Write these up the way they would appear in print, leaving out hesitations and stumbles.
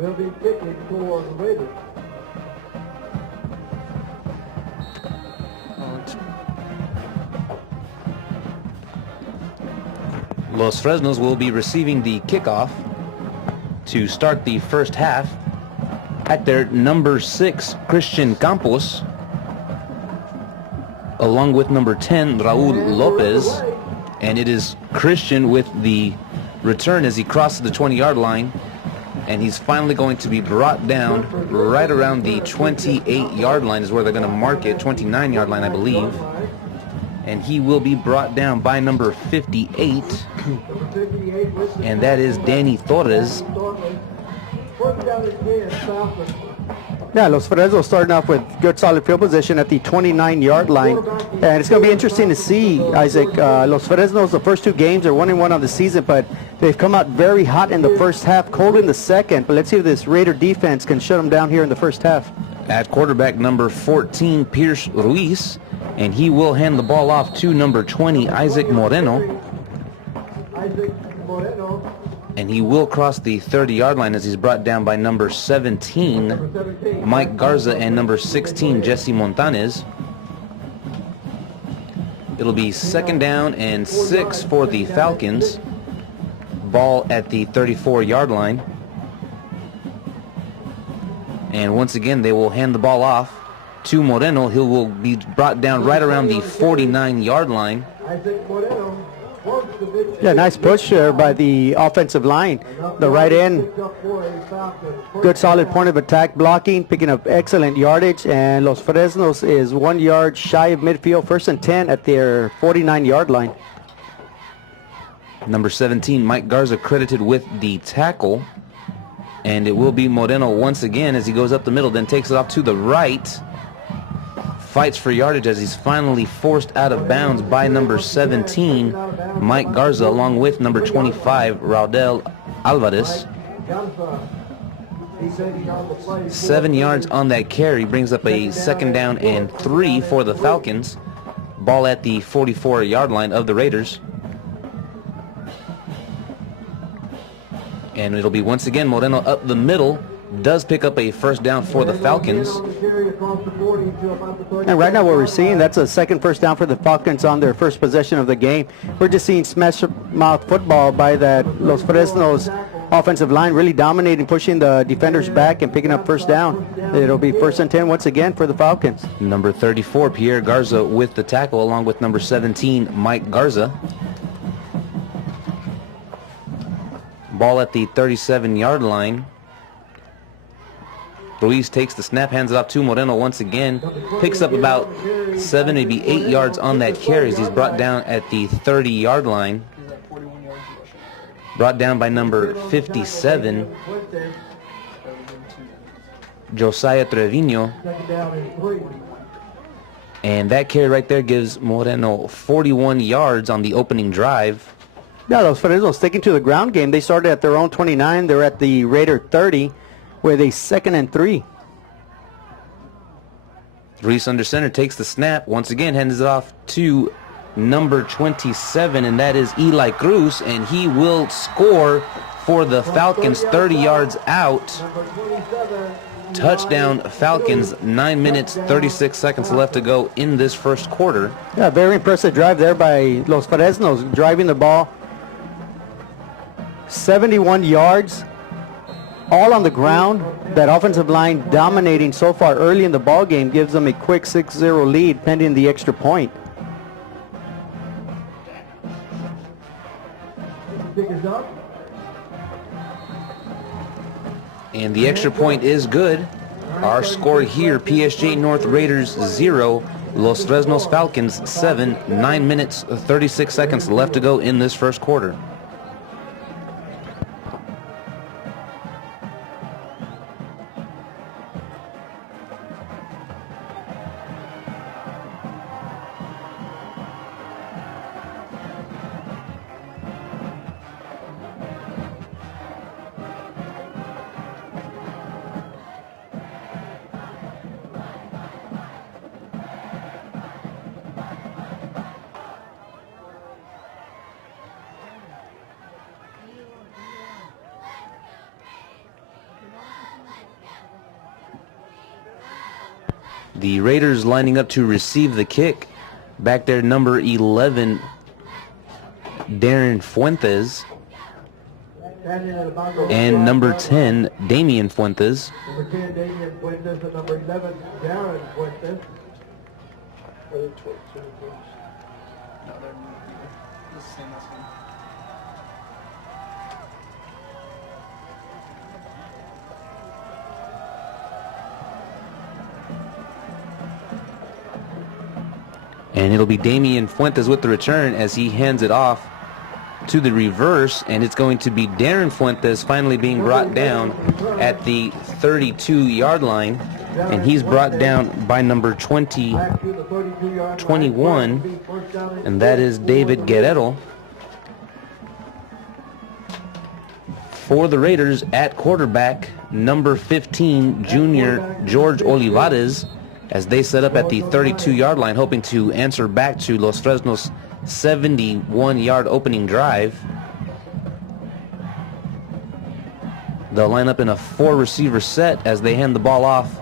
will be kicking for the Raiders. Los Fresnos will be receiving the kickoff to start the first half at their number 6, Christian Campos, along with number 10, Raul Lopez. And it is Christian with the return as he crosses the 20-yard line. And he's finally going to be brought down right around the 28-yard line is where they're going to mark it, 29-yard line, I believe. And he will be brought down by number 58, and that is Danny Torres. Yeah, Los Fresnos starting off with good solid field position at the 29-yard line. And it's going to be interesting to see, Isaac, Los Fresnos, the first 2 games are 1-1 on the season, but they've come out very hot in the first half, cold in the second. But let's see if this Raider defense can shut them down here in the first half. At quarterback, number 14, Pierce Ruiz, and he will hand the ball off to number 20, Isaac Moreno. And he will cross the 30-yard line as he's brought down by number 17, Mike Garza, and number 16, Jesse Montanez. It'll be 2nd down and 6 for the Falcons. Ball at the 34-yard line. And once again, they will hand the ball off to Moreno. He will be brought down right around the 49-yard line. Yeah, nice push there by the offensive line. The right end, good solid point of attack blocking, picking up excellent yardage. And Los Fresnos is 1 yard shy of midfield, 1st and 10 at their 49-yard line. Number 17, Mike Garza, credited with the tackle. And it will be Moreno once again as he goes up the middle, then takes it off to the right. Fights for yardage as he's finally forced out of bounds by number 17, Mike Garza, along with number 25, Raudel Alvarez. 7 yards on that carry brings up a 2nd down and 3 for the Falcons. Ball at the 44-yard line of the Raiders. And it'll be once again Moreno up the middle. Does pick up a 1st down for the Falcons. And right now what we're seeing, that's a 2nd 1st down for the Falcons on their first possession of the game. We're just seeing smash mouth football by that Los Fresnos offensive line, really dominating, pushing the defenders back and picking up 1st down. It'll be 1st and 10 once again for the Falcons. Number 34, Pierre Garza, with the tackle, along with number 17, Mike Garza. Ball at the 37-yard line. Ruiz takes the snap, hands it off to Moreno once again. Picks up about 7, maybe 8 yards on that carry as he's brought down at the 30-yard line. Brought down by number 57, Josiah Trevino. And that carry right there gives Moreno 41 yards on the opening drive. Yeah, Los Fresnos sticking to the ground game. They started at their own 29. They're at the Raider 30 with a 2nd and 3. Ruiz under center takes the snap. Once again, hands it off to number 27, and that is Eli Cruz, and he will score for the Falcons 30 yards out. Touchdown Falcons, 9 minutes, 36 seconds left to go in this first quarter. Yeah, very impressive drive there by Los Fresnos, driving the ball 71 yards, all on the ground. That offensive line dominating so far early in the ball game gives them a quick 6-0 lead pending the extra point. And the extra point is good. Our score here, PSJ North Raiders 0, Los Fresnos Falcons 7, 9 minutes, 36 seconds left to go in this first quarter. The Raiders lining up to receive the kick. Back there, number 11, Darren Fuentes. And number 10, Damian Fuentes. Number 10, Damian Fuentes, and number 11, Darren Fuentes. And it'll be Damian Fuentes with the return as he hands it off to the reverse, and it's going to be Darren Fuentes finally being brought down at the 32-yard line, and he's brought down by number 21, and that is David Guerrero. For the Raiders at quarterback, number 15, junior George Olivares, as they set up at the 32-yard line, hoping to answer back to Los Fresnos' 71-yard opening drive. They'll line up in a 4-receiver set as they hand the ball off.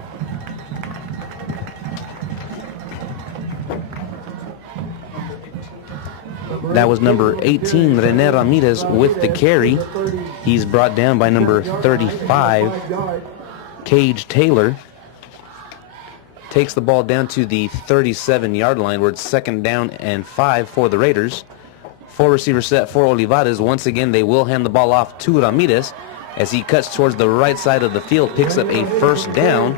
That was number 18, Rene Ramirez, with the carry. He's brought down by number 35, Cage Taylor. Takes the ball down to the 37-yard line where it's 2nd down and 5 for the Raiders. 4-receiver set for Olivares. Once again, they will hand the ball off to Ramirez as he cuts towards the right side of the field, picks up a 1st down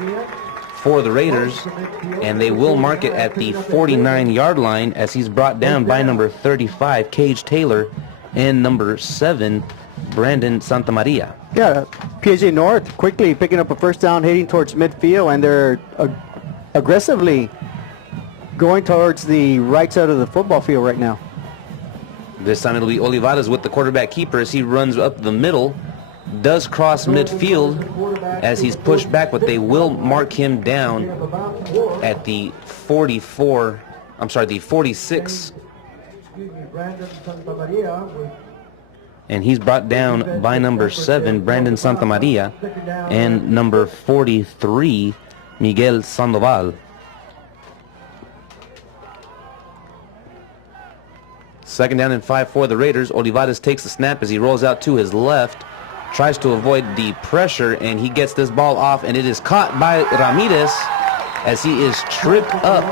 for the Raiders, and they will mark it at the 49-yard line as he's brought down by number 35, Cage Taylor, and number 7, Brandon Santamaria. Yeah, PSJA North quickly picking up a 1st down, heading towards midfield, and they're aggressively going towards the right side of the football field right now. This time it'll be Olivares with the quarterback keeper as he runs up the middle, does cross midfield as he's pushed back, but they will mark him down at the 46. And he's brought down by number 7, Brandon Santamaria, and number 43, Miguel Sandoval. 2nd down and 5 for the Raiders. Olivares takes the snap as he rolls out to his left, tries to avoid the pressure, and he gets this ball off, and it is caught by Ramirez as he is tripped up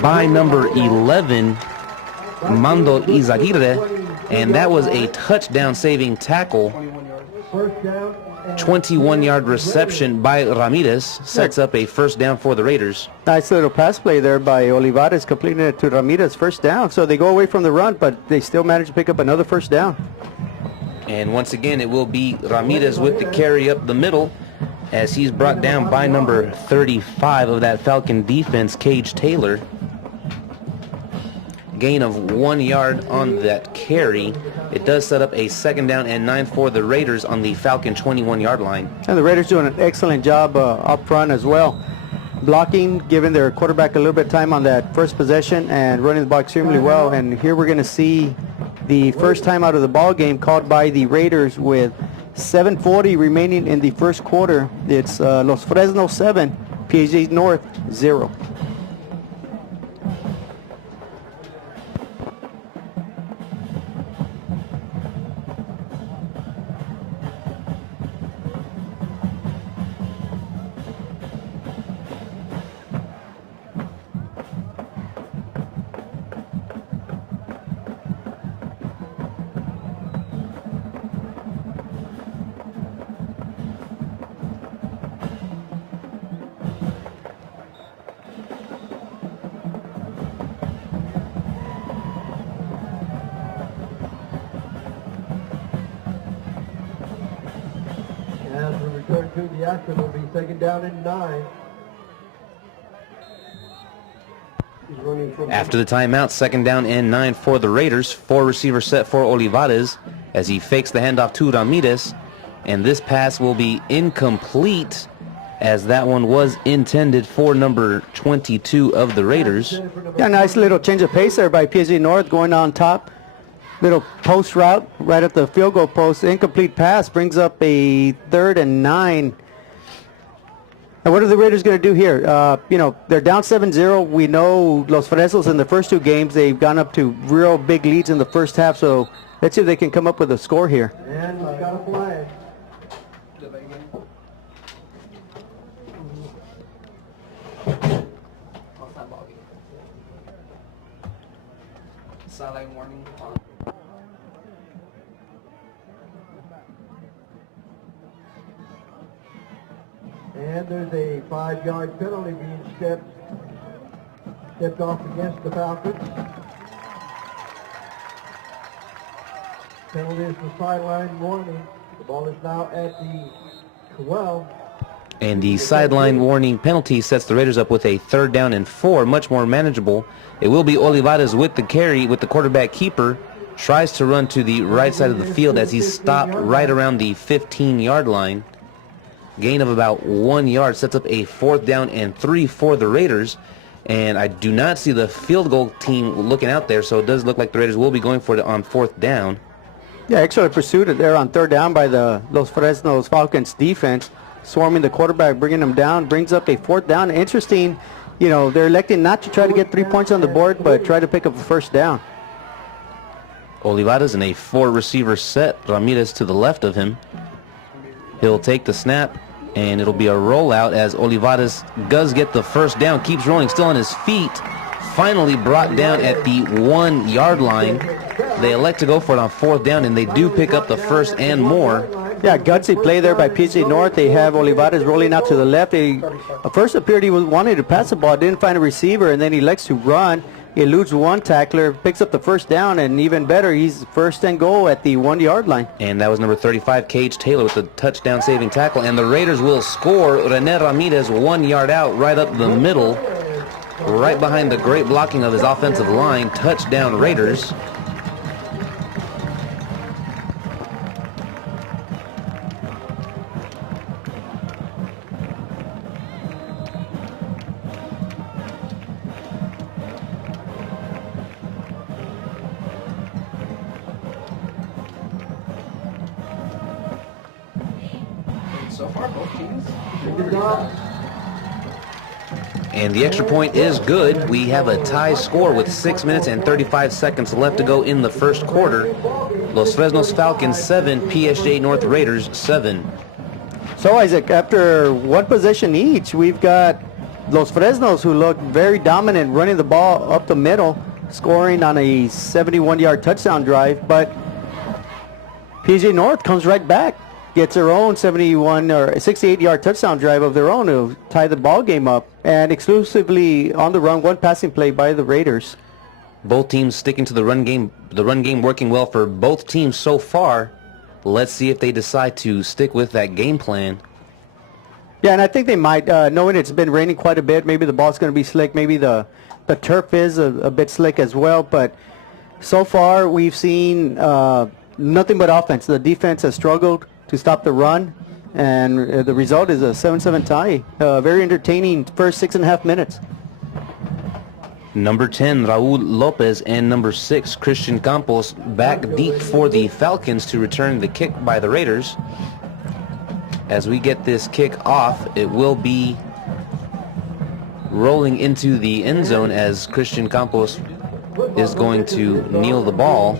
by number 11, Mando Izaguirre, and that was a touchdown-saving tackle. 21-yard reception by Ramirez sets up a 1st down for the Raiders. Nice little pass play there by Olivares, completing it to Ramirez, 1st down. So they go away from the run, but they still manage to pick up another 1st down. And once again, it will be Ramirez with the carry up the middle as he's brought down by number 35 of that Falcon defense, Cage Taylor. Gain of 1 yard on that carry. It does set up a 2nd down and 9 for the Raiders on the Falcon 21-yard line. And the Raiders doing an excellent job up front as well. Blocking, giving their quarterback a little bit of time on that first possession and running the ball extremely well. And here we're going to see the first time out of the ball game called by the Raiders with 7:40 remaining in the first quarter. It's Los Fresnos 7, PSJA North 0. As we return to the action, will be 2nd down and 9. He's running from After the timeout, 2nd down and 9 for the Raiders. 4-receiver set for Olivares as he fakes the handoff to Ramirez. And this pass will be incomplete as that one was intended for number 22 of the Raiders. Yeah, nice little change of pace there by PSJA North, going on top. Little post route right at the field goal post. Incomplete pass brings up a 3rd and 9. And what are the Raiders going to do here? They're down 7-0. We know Los Fresnos in the first two games, they've gone up to real big leads in the first half. So let's see if they can come up with a score here. And he's got a flag. Sideline warning. And there's a 5-yard penalty being stepped off against the Falcons. Penalty is the sideline warning. The ball is now at the 12. And the sideline warning penalty sets the Raiders up with a 3rd down and 4, much more manageable. It will be Olivares with the carry, with the quarterback keeper. Tries to run to the right side of the field as he's stopped right around the 15-yard line. Gain of about 1 yard sets up a 4th down and 3 for the Raiders. And I do not see the field goal team looking out there, so it does look like the Raiders will be going for it on 4th down. Yeah, excellent pursuit there on 3rd down by the Los Fresnos Falcons defense. Swarming the quarterback, bringing him down, brings up a 4th down. Interesting, they're electing not to try to get 3 points on the board, but try to pick up a 1st down. Olivares in a 4-receiver set. Ramirez to the left of him. He'll take the snap, and it'll be a rollout as Olivares does get the 1st down. Keeps rolling, still on his feet. Finally brought down at the 1-yard line. They elect to go for it on 4th down, and they do pick up the 1st and more. Yeah, gutsy play there by PSJA North. They have Olivares rolling out to the left. First appeared he was wanting to pass the ball, didn't find a receiver, and then he elects to run. He eludes one tackler, picks up the 1st down, and even better, he's 1st and goal at the 1-yard line. And that was number 35, Cage Taylor, with the touchdown-saving tackle. And the Raiders will score. René Ramirez 1 yard out, right up the middle, right behind the great blocking of his offensive line. Touchdown, Raiders. So far, both teams. And the extra point is good. We have a tie score with 6 minutes and 35 seconds left to go in the first quarter. Los Fresnos Falcons 7, PSJA North Raiders 7. So, Isaac, after one possession each, we've got Los Fresnos, who look very dominant, running the ball up the middle, scoring on a 71-yard touchdown drive. But PSJA North comes right back, gets their own 71 or 68-yard touchdown drive of their own to tie the ball game up, and exclusively on the run, one passing play by the Raiders. Both teams sticking to the run game working well for both teams so far. Let's see if they decide to stick with that game plan. Yeah, and I think they might, knowing it's been raining quite a bit. Maybe the ball's going to be slick. Maybe the turf is a bit slick as well. But so far, we've seen nothing but offense. The defense has struggled to stop the run, and the result is a 7-7 tie. Very entertaining first 6.5 minutes. Number 10, Raul Lopez, and number 6, Christian Campos, back deep for the Falcons to return the kick by the Raiders. As we get this kick off, it will be rolling into the end zone as Christian Campos is going to kneel the ball.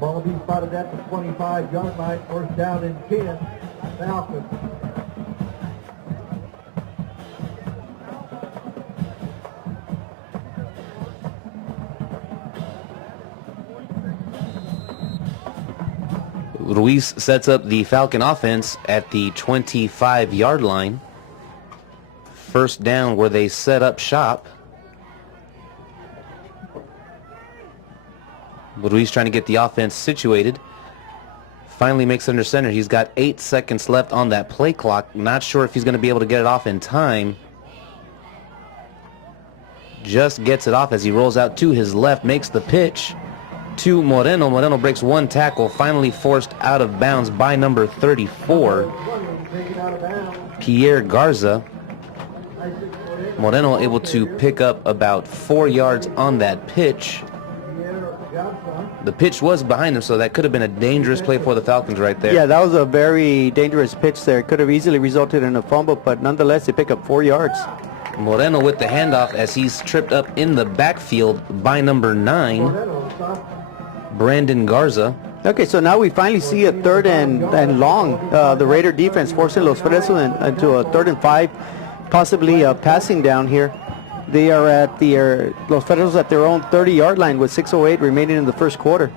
Ball being spotted at the 25-yard line, 1st down and 10. Falcons. Ruiz sets up the Falcon offense at the 25-yard line. 1st down where they set up shop. Ruiz trying to get the offense situated. Finally makes it under center. He's got 8 seconds left on that play clock. Not sure if he's going to be able to get it off in time. Just gets it off as he rolls out to his left, makes the pitch to Moreno. Moreno breaks one tackle, finally forced out of bounds by number 34, Pierre Garza. Moreno able to pick up about 4 yards on that pitch. The pitch was behind him, so that could have been a dangerous play for the Falcons right there. Yeah, that was a very dangerous pitch there. Could have easily resulted in a fumble, but nonetheless, they pick up 4 yards. Moreno with the handoff as he's tripped up in the backfield by number 9, Brandon Garza. Okay, so now we finally see a third and long. The Raider defense forcing Los Fresnos into a 3rd and 5, possibly a passing down here. They are at Los Fresnos at their own 30-yard line with 6:08 remaining in the first quarter.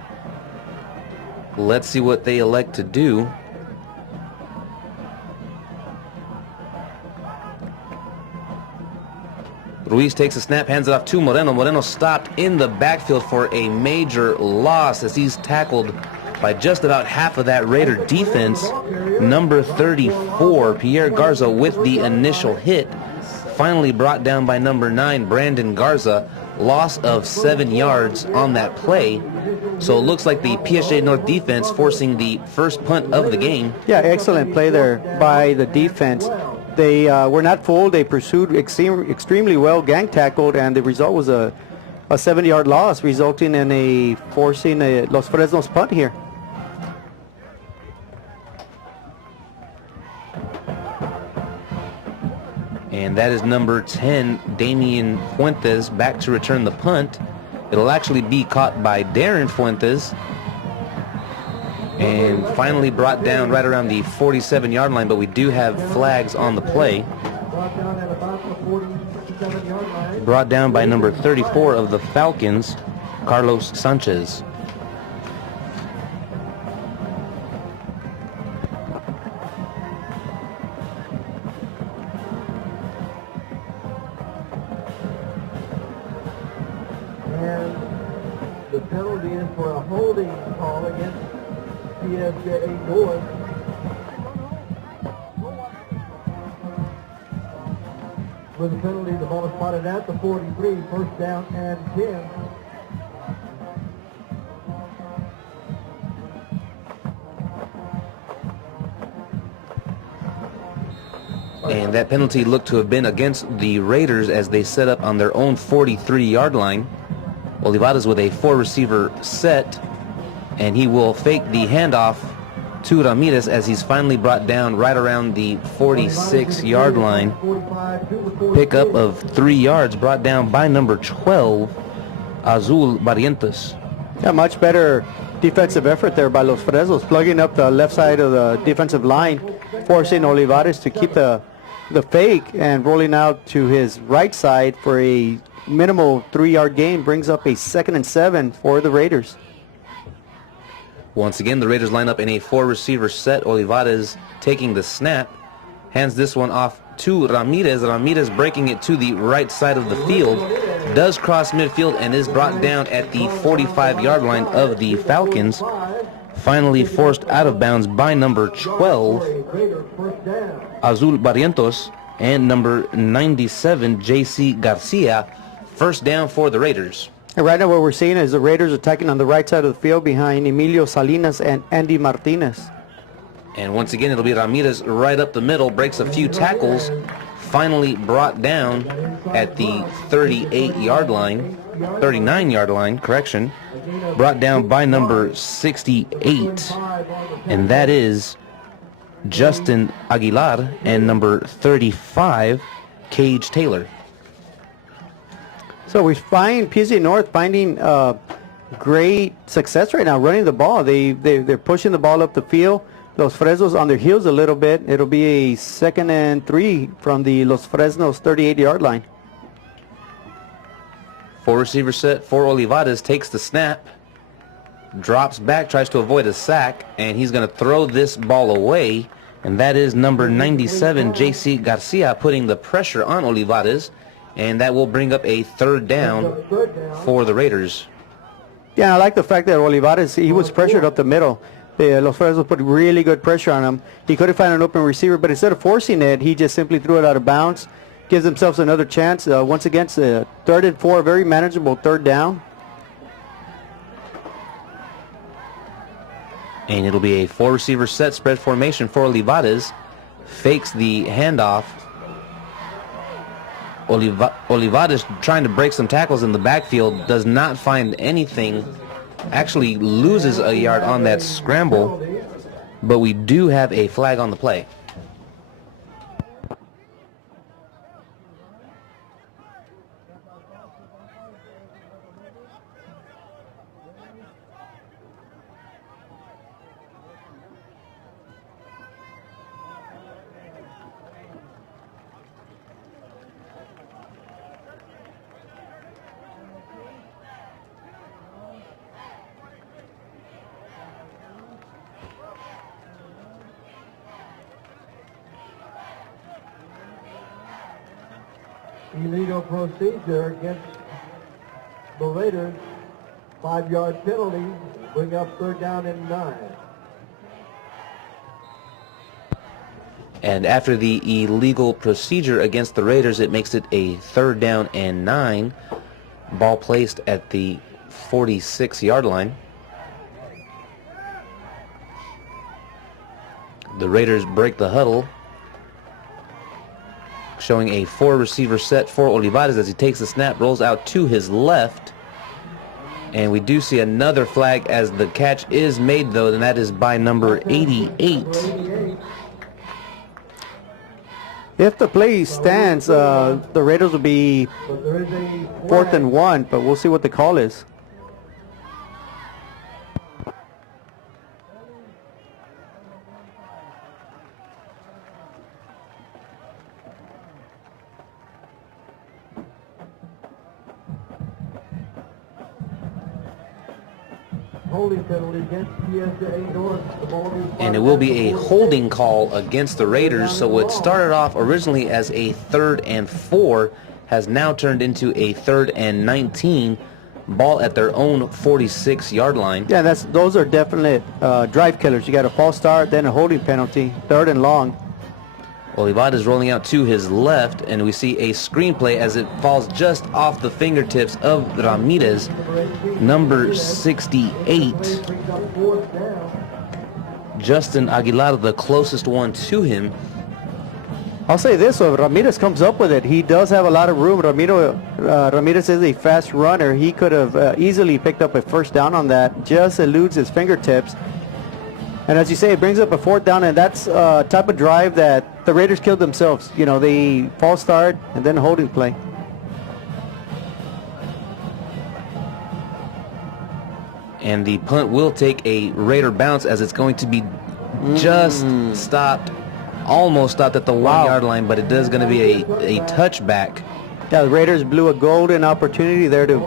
Let's see what they elect to do. Ruiz takes a snap, hands it off to Moreno. Moreno stopped in the backfield for a major loss as he's tackled by just about half of that Raider defense. Number 34, Pierre Garza, with the initial hit. Finally brought down by number 9, Brandon Garza. Loss of 7 yards on that play. So it looks like the PSJA North defense forcing the first punt of the game. Yeah, excellent play there by the defense. They were not fooled. They pursued extremely well, gang tackled, and the result was a 7-yard loss, resulting in forcing a Los Fresnos punt here. And that is number 10, Damian Fuentes, back to return the punt. It'll actually be caught by Darren Fuentes. And finally brought down right around the 47-yard line, but we do have flags on the play. Brought down by number 34 of the Falcons, Carlos Sanchez. And the penalty is for a holding call against PSJA North. With the penalty, the ball is spotted at the 43, first down and 10. And that penalty looked to have been against the Raiders as they set up on their own 43-yard line. Olivares with a 4-receiver set, and he will fake the handoff to Ramirez as he's finally brought down right around the 46-yard line. Pickup of 3 yards brought down by number 12, Azul Barrientos. Yeah, much better defensive effort there by Los Fresnos, plugging up the left side of the defensive line, forcing Olivares to keep the fake and rolling out to his right side for a minimal 3-yard gain, brings up a 2nd and 7 for the Raiders. Once again, the Raiders line up in a 4-receiver set. Olivares taking the snap, hands this one off to Ramirez. Ramirez breaking it to the right side of the field, does cross midfield and is brought down at the 45-yard line of the Falcons. Finally forced out of bounds by number 12, Azul Barrientos, and number 97, J.C. Garcia. First down for the Raiders. And right now what we're seeing is the Raiders attacking on the right side of the field behind Emilio Salinas and Andy Martinez. And once again, it'll be Ramirez right up the middle, breaks a few tackles, finally brought down at the 38-yard line, 39-yard line, correction, brought down by number 68, and that is Justin Aguilar, and number 35, Cage Taylor. So we find PSJA North finding great success right now running the ball. They're pushing the ball up the field. Los Fresnos on their heels a little bit. It'll be a 2nd and 3 from the Los Fresnos 38-yard line. 4-receiver set for Olivares, takes the snap, drops back, tries to avoid a sack, and he's going to throw this ball away. And that is number 97, J.C. Garcia, putting the pressure on Olivares. And that will bring up a 3rd down for the Raiders. Yeah, I like the fact that Olivares, he was pressured up the middle. Los Fresnos put really good pressure on him. He couldn't find an open receiver, but instead of forcing it, he just simply threw it out of bounds. Gives themselves another chance. Once again, 3rd and 4, very manageable 3rd down. And it'll be a 4-receiver set spread formation for Olivares. Fakes the handoff. Olivares trying to break some tackles in the backfield, does not find anything, actually loses a yard on that scramble, but we do have a flag on the play. Illegal procedure against the Raiders. 5-yard penalty. Bring up 3rd down and 9. And after the illegal procedure against the Raiders, it makes it a 3rd down and 9. Ball placed at the 46-yard line. The Raiders break the huddle, showing a 4-receiver set for Olivares as he takes the snap, rolls out to his left. And we do see another flag as the catch is made, though, and that is by number 88. If the play stands, the Raiders will be 4th and 1, but we'll see what the call is. Holding penalty against PSJA North. And it will be a holding call against the Raiders. So what started off originally as a 3rd and 4 has now turned into a 3rd and 19. Ball at their own 46-yard line. Yeah, those are definite drive killers. You got a false start, then a holding penalty, 3rd and long. Olivares rolling out to his left, and we see a screenplay as it falls just off the fingertips of Ramirez, number 68. Justin Aguilar, the closest one to him. I'll say this, so if Ramirez comes up with it, he does have a lot of room. Ramirez is a fast runner. He could have easily picked up a 1st down on that, just eludes his fingertips. And as you say, it brings up a 4th down, and that's a type of drive that the Raiders killed themselves. You know, they false start and then a holding play. And the punt will take a Raider bounce as it's going to be just stopped, almost stopped at the 1-yard line, but it is going to be a touchback. Yeah, the Raiders blew a golden opportunity there to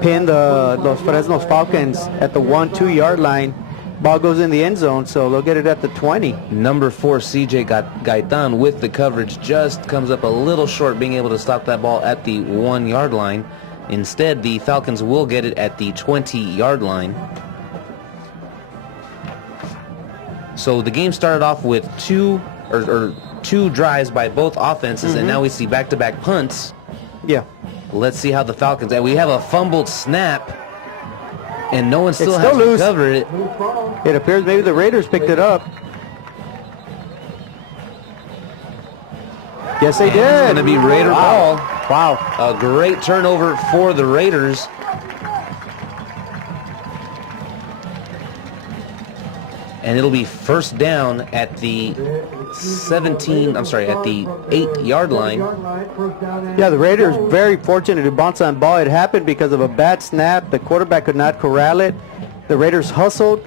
pin the Los Fresnos Falcons at the 1-2-yard line. Ball goes in the end zone, so they'll get it at the 20. Number 4, CJ Gaitan with the coverage just comes up a little short, being able to stop that ball at the 1-yard line. Instead, the Falcons will get it at the 20-yard line. So the game started off with two drives by both offenses, and now we see back-to-back punts. Yeah. Let's see how the Falcons... And we have a fumbled snap, and no one still has loose. recovered it. It appears maybe the Raiders picked it up. Yes, they did. It's going to be Raider ball. Wow. A great turnover for the Raiders. And it'll be 1st down at the 8-yard line. Yeah, the Raiders very fortunate to bounce on ball. It happened because of a bad snap. The quarterback could not corral it. The Raiders hustled.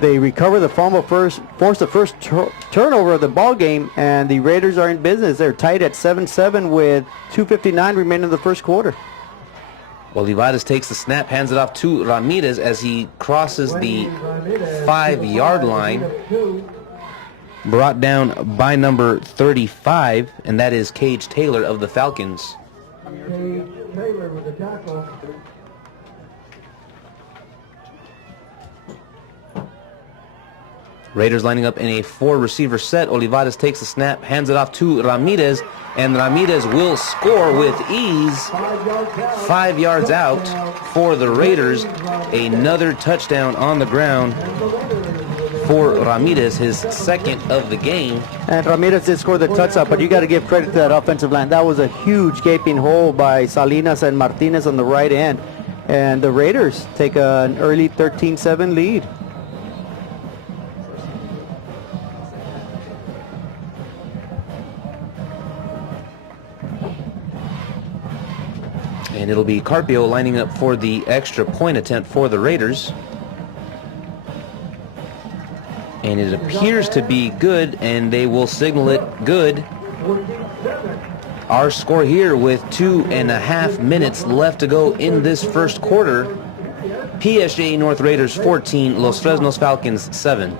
They recover the fumble first, force the first turnover of the ball game, and the Raiders are in business. They're tied at 7-7 with 2:59 remaining in the first quarter. Olivares takes the snap, hands it off to Ramirez as he crosses the 5-yard line. Brought down by number 35, and that is Cage Taylor of the Falcons. Cage Taylor with the tackle. Raiders lining up in a 4-receiver set. Olivares takes the snap, hands it off to Ramirez, and Ramirez will score with ease. 5 yards out for the Raiders. Another touchdown on the ground for Ramirez, his second of the game. And Ramirez did score the touchdown, but you got to give credit to that offensive line. That was a huge gaping hole by Salinas and Martinez on the right end. And the Raiders take an early 13-7 lead. And it'll be Carpio lining up for the extra point attempt for the Raiders. And it appears to be good, and they will signal it good. Our score here with 2.5 minutes left to go in this first quarter. PSJA North Raiders 14, Los Fresnos Falcons 7.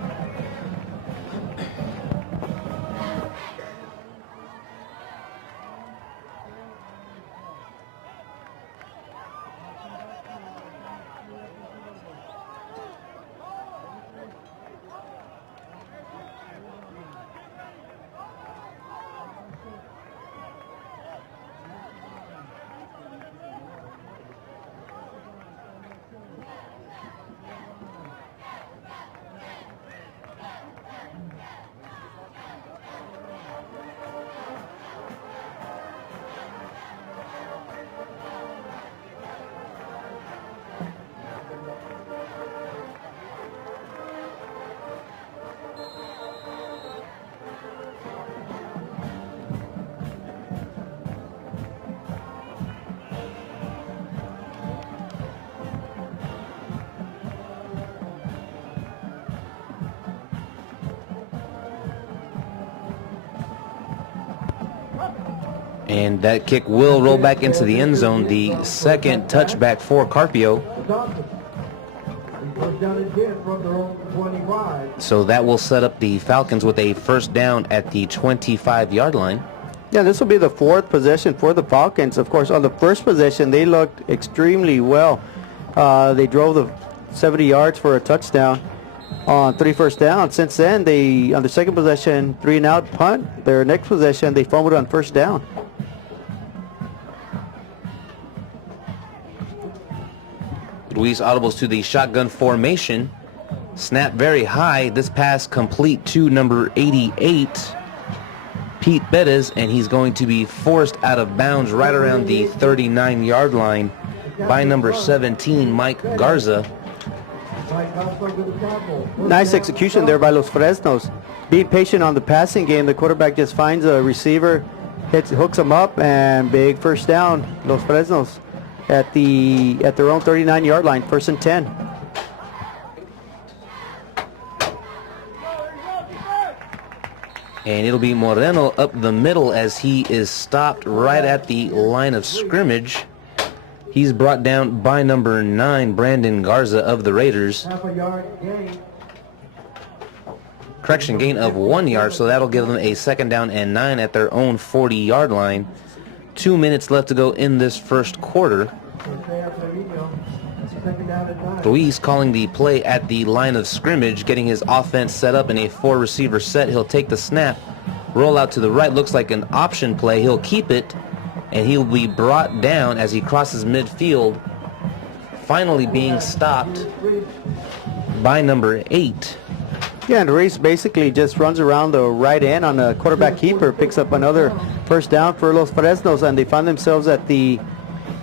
And that kick will roll back into the end zone. The second touchback for Carpio. So that will set up the Falcons with a first down at the 25-yard line. Yeah, this will be the fourth possession for the Falcons. Of course, on the first possession, they looked extremely well. They drove the 70 yards for a touchdown on 3 first down. Since then, on the second possession, 3-and-out punt. Their next possession, they fumbled on first down. Luis audibles to the shotgun formation. Snap very high. This pass complete to number 88, Pete Bettis, and he's going to be forced out of bounds right around the 39-yard line by number 17, Mike Garza. Nice execution there by Los Fresnos. Being patient on the passing game, the quarterback just finds a receiver, hooks him up, and big first down. Los Fresnos at their own 39-yard line, 1st and 10. And it'll be Moreno up the middle as he is stopped right at the line of scrimmage. He's brought down by number 9, Brandon Garza of the Raiders. Half a yard gain. Correction, gain of 1 yard, so that'll give them a second down and 9 at their own 40-yard line. 2 minutes left to go in this first quarter. Luis calling the play at the line of scrimmage, getting his offense set up in a 4-receiver set. He'll take the snap, roll out to the right, looks like an option play. He'll keep it, and he'll be brought down as he crosses midfield, finally being stopped by number 8. Yeah, and Reese basically just runs around the right end on a quarterback keeper, picks up another first down for Los Fresnos, and they find themselves at the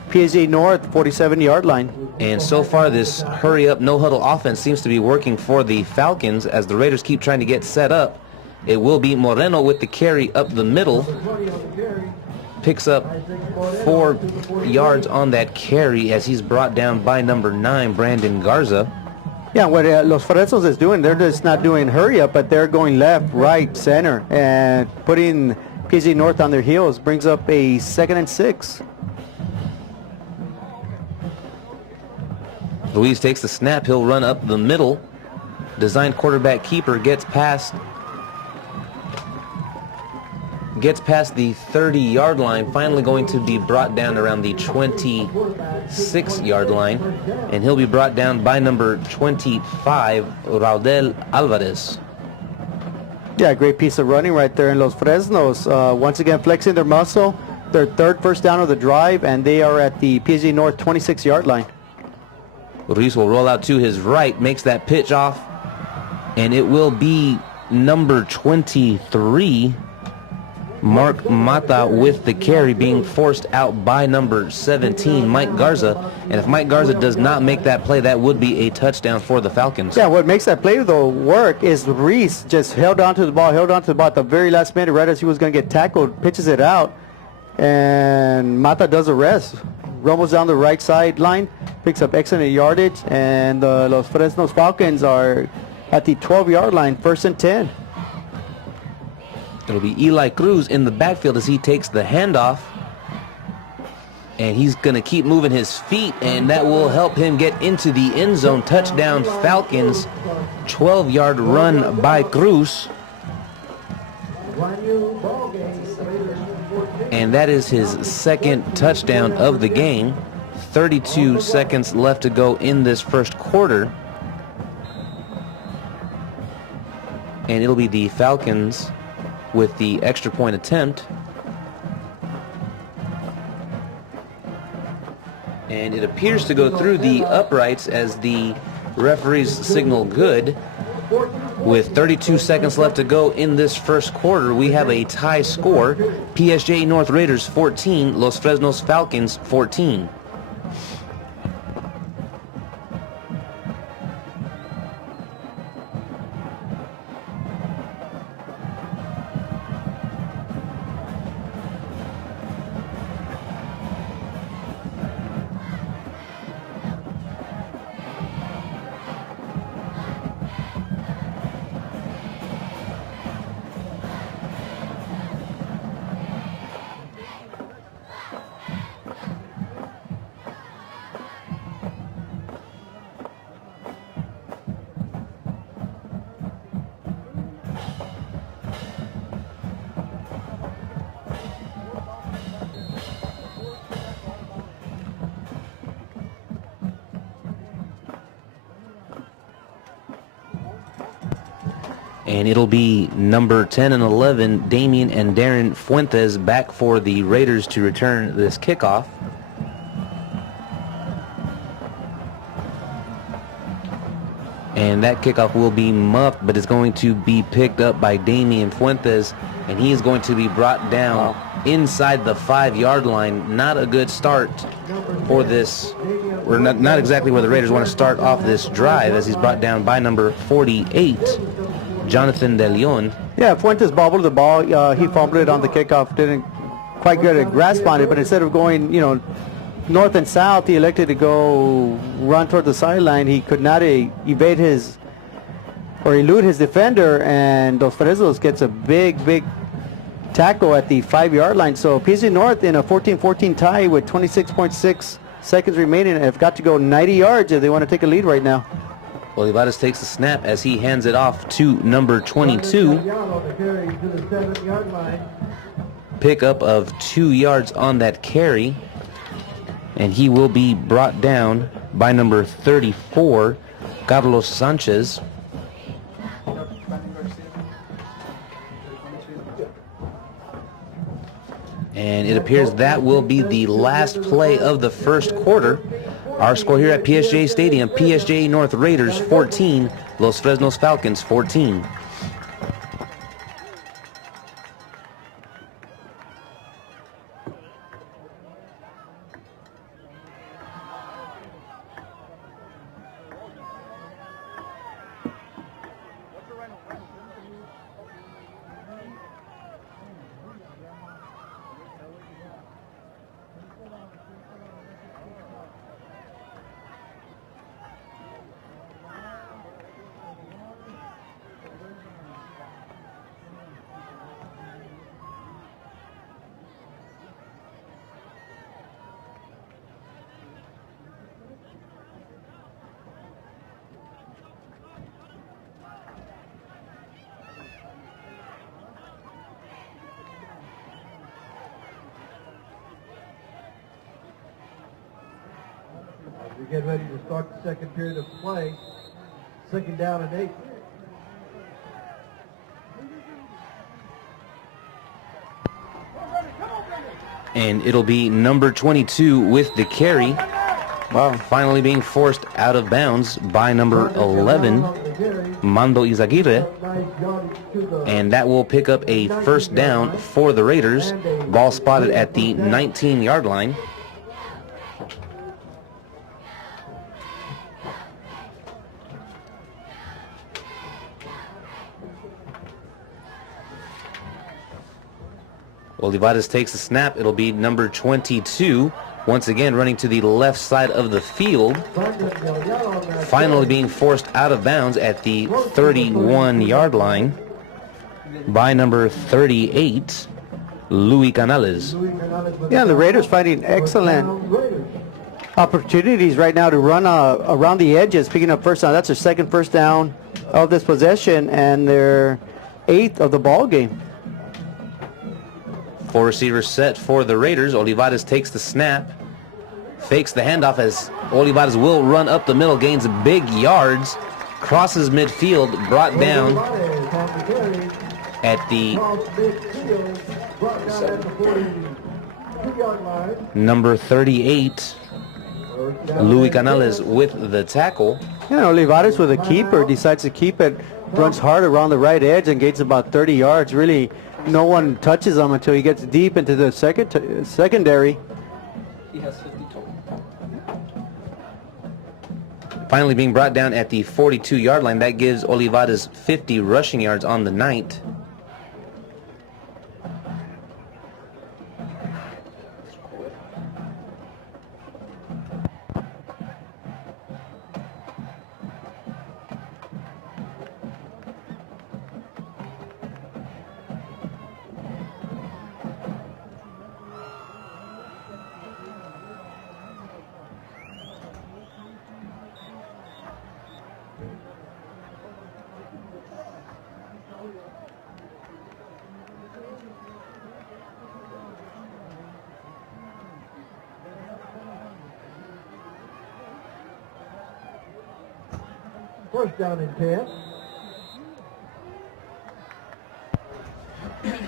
PSJA North 47-yard line. And so far, this hurry-up, no-huddle offense seems to be working for the Falcons as the Raiders keep trying to get set up. It will be Moreno with the carry up the middle. Picks up 4 yards on that carry as he's brought down by number 9, Brandon Garza. Yeah, what Los Fresnos is doing, they're just not doing hurry-up, but they're going left, right, center, and putting PSJA North on their heels. Brings up a 2nd and 6. Luis takes the snap. He'll run up the middle. Designed quarterback keeper gets past the 30-yard line, finally going to be brought down around the 26-yard line, and he'll be brought down by number 25, Raudel Alvarez. Yeah, great piece of running right there in Los Fresnos. Once again, flexing their muscle. Their 3rd first down of the drive, and they are at the PSJA North 26-yard line. Ruiz will roll out to his right, makes that pitch off And it will be number 23, Mark Mata, with the carry, being forced out by number 17, Mike Garza. And if Mike Garza does not make that play, that would be a touchdown for the Falcons. Yeah, what makes that play, though, work is Reese just held on to the ball at the very last minute, right as he was going to get tackled, pitches it out, and Mata does a rest. Rumbles down the right sideline, picks up excellent yardage, and the Los Fresnos Falcons are at the 12-yard line, 1st and 10. It'll be Eli Cruz in the backfield as he takes the handoff. And he's going to keep moving his feet, and that will help him get into the end zone. Touchdown Falcons, 12-yard run by Cruz. And that is his second touchdown of the game. 32 seconds left to go in this first quarter. And it'll be the Falcons with the extra point attempt. And it appears to go through the uprights as the referees signal good. With 32 seconds left to go in this first quarter, we have a tie score. PSJA North Raiders 14, Los Fresnos Falcons 14. And it'll be number 10 and 11, Damian and Darren Fuentes, back for the Raiders to return this kickoff. And that kickoff will be muffed, but it's going to be picked up by Damian Fuentes, and he is going to be brought down inside the 5-yard line. Not a good start for this, or not exactly where the Raiders want to start off this drive, as he's brought down by number 48. Jonathan De Leon. Yeah, Fuentes bobbled the ball. He fumbled it on the kickoff. Didn't quite get a grasp on it, but instead of going, north and south, he elected to go run toward the sideline. He could not elude his defender, and Los Fresnos gets a big tackle at the 5-yard line. So PSJA North in a 14-14 tie with 26.6 seconds remaining have got to go 90 yards if they want to take a lead right now. Olivares takes the snap as he hands it off to number 22. Pickup of 2 yards on that carry. And he will be brought down by number 34, Carlos Sanchez. And it appears that will be the last play of the first quarter. Our score here at PSJA Stadium, PSJA North Raiders 14, Los Fresnos Falcons 14. We get ready to start the second period of play. 2nd down and 8. And it'll be number 22 with the carry. Finally being forced out of bounds by number 11, Mando Izaguirre, Nice yardage to the and that will pick up a first down for the Raiders. Ball spotted at the 19-yard line. Olivares takes the snap. It'll be number 22. Once again, running to the left side of the field. Finally being forced out of bounds at the 31-yard line by number 38, Luis Canales. Yeah, the Raiders finding excellent opportunities right now to run around the edges, picking up first down. That's their second first down of this possession and their 8th of the ball game. 4 receivers set for the Raiders. Olivares takes the snap, fakes the handoff as Olivares will run up the middle, gains big yards, crosses midfield, brought down at the number 38, Luis Canales with the tackle. Yeah, Olivares with a keeper decides to keep it, runs hard around the right edge and gains about 30 yards. Really, no one touches him until he gets deep into the secondary. He has 50 total. Finally being brought down at the 42-yard line. That gives Olivares 50 rushing yards on the night. First down and 10.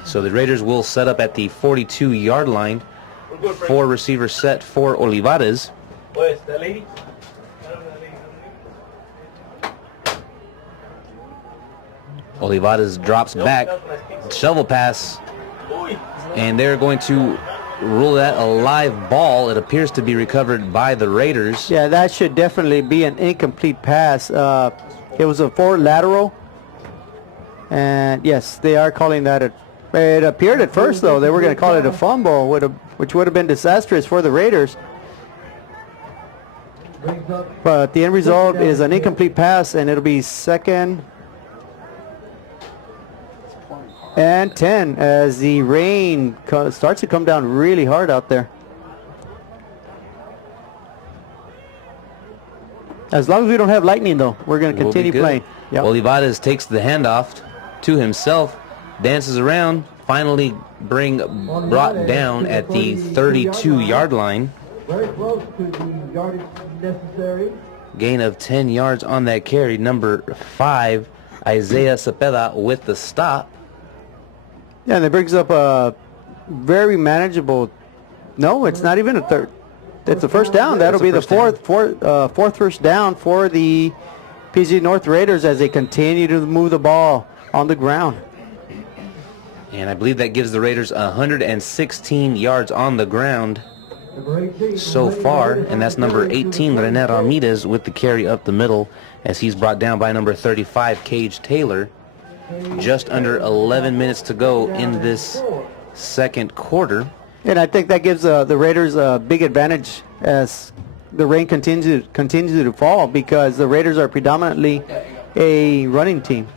So the Raiders will set up at the 42-yard line. 4 receivers set for Olivares. Olivares drops back, shovel pass, and they're going to rule that a live ball. It appears to be recovered by the Raiders. Yeah, that should definitely be an incomplete pass. It was a forward lateral, and yes, they are calling that it appeared at first, though, they were going to call it a fumble, which would have been disastrous for the Raiders. But the end result is an incomplete pass, and it'll be second and 10 as the rain starts to come down really hard out there. As long as we don't have lightning, though, we're going to continue playing. Yep. Olivares takes the handoff to himself, dances around, finally brought down at the 32-yard line. Very close to the yardage necessary. Gain of 10 yards on that carry. Number 5, Isaiah Cepeda with the stop. Yeah, and it brings up a very manageable. No, it's not even a third. It's a first down. That'll be the fourth first down for the PSJA North Raiders as they continue to move the ball on the ground. And I believe that gives the Raiders 116 yards on the ground so far. And that's number 18, René Ramirez, with the carry up the middle as he's brought down by number 35, Cage Taylor. Just under 11 minutes to go in this second quarter. And I think that gives the Raiders a big advantage as the rain continues to fall, because the Raiders are predominantly a running team.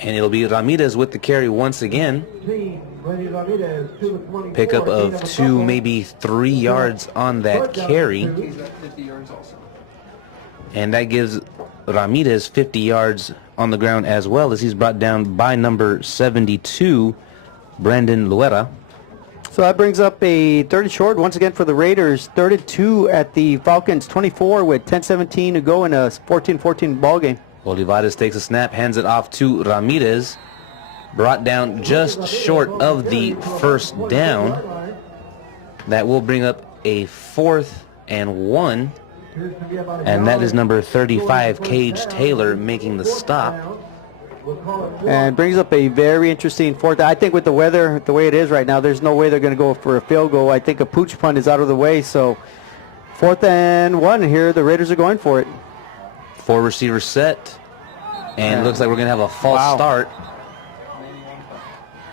And it'll be Ramirez with the carry once again. Pickup of 2, maybe 3 yards on that carry. And that gives Ramirez 50 yards on the ground as well, as he's brought down by number 72, Brandon Luera. So that brings up a 30 short once again for the Raiders. 32 at the Falcons, 24 with 10:17 to go in a 14-14 ball game. Olivares takes a snap, hands it off to Ramirez. Brought down just short of the first down. That will bring up a 4th and 1 Appears to be about a And that is yard number 35, short of Cage first down. Taylor, making the Fourth stop. down. We'll call it fourth. And brings up a very interesting fourth. I think with the weather, the way it is right now, there's no way they're going to go for a field goal. I think a pooch punt is out of the way. So 4th and 1 here. The Raiders are going for it. 4 receivers set. And it looks like we're going to have a false start.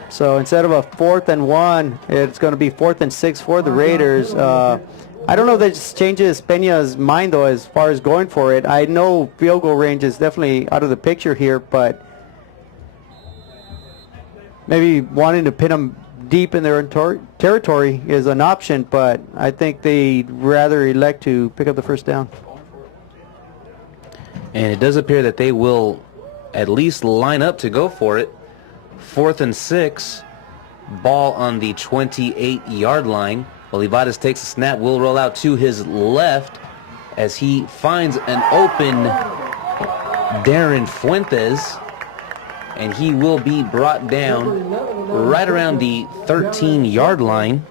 So instead of a 4th and 1, it's going to be 4th and 6 for the Raiders. I don't know if that changes Peña's mind, though, as far as going for it. I know field goal range is definitely out of the picture here, but maybe wanting to pin them deep in their territory is an option, but I think they'd rather elect to pick up the first down. And it does appear that they will at least line up to go for it. 4th and 6, ball on the 28-yard line. Olivares takes a snap, will roll out to his left as he finds an open Darren Fuentes, and he will be brought down right around the 13-yard line.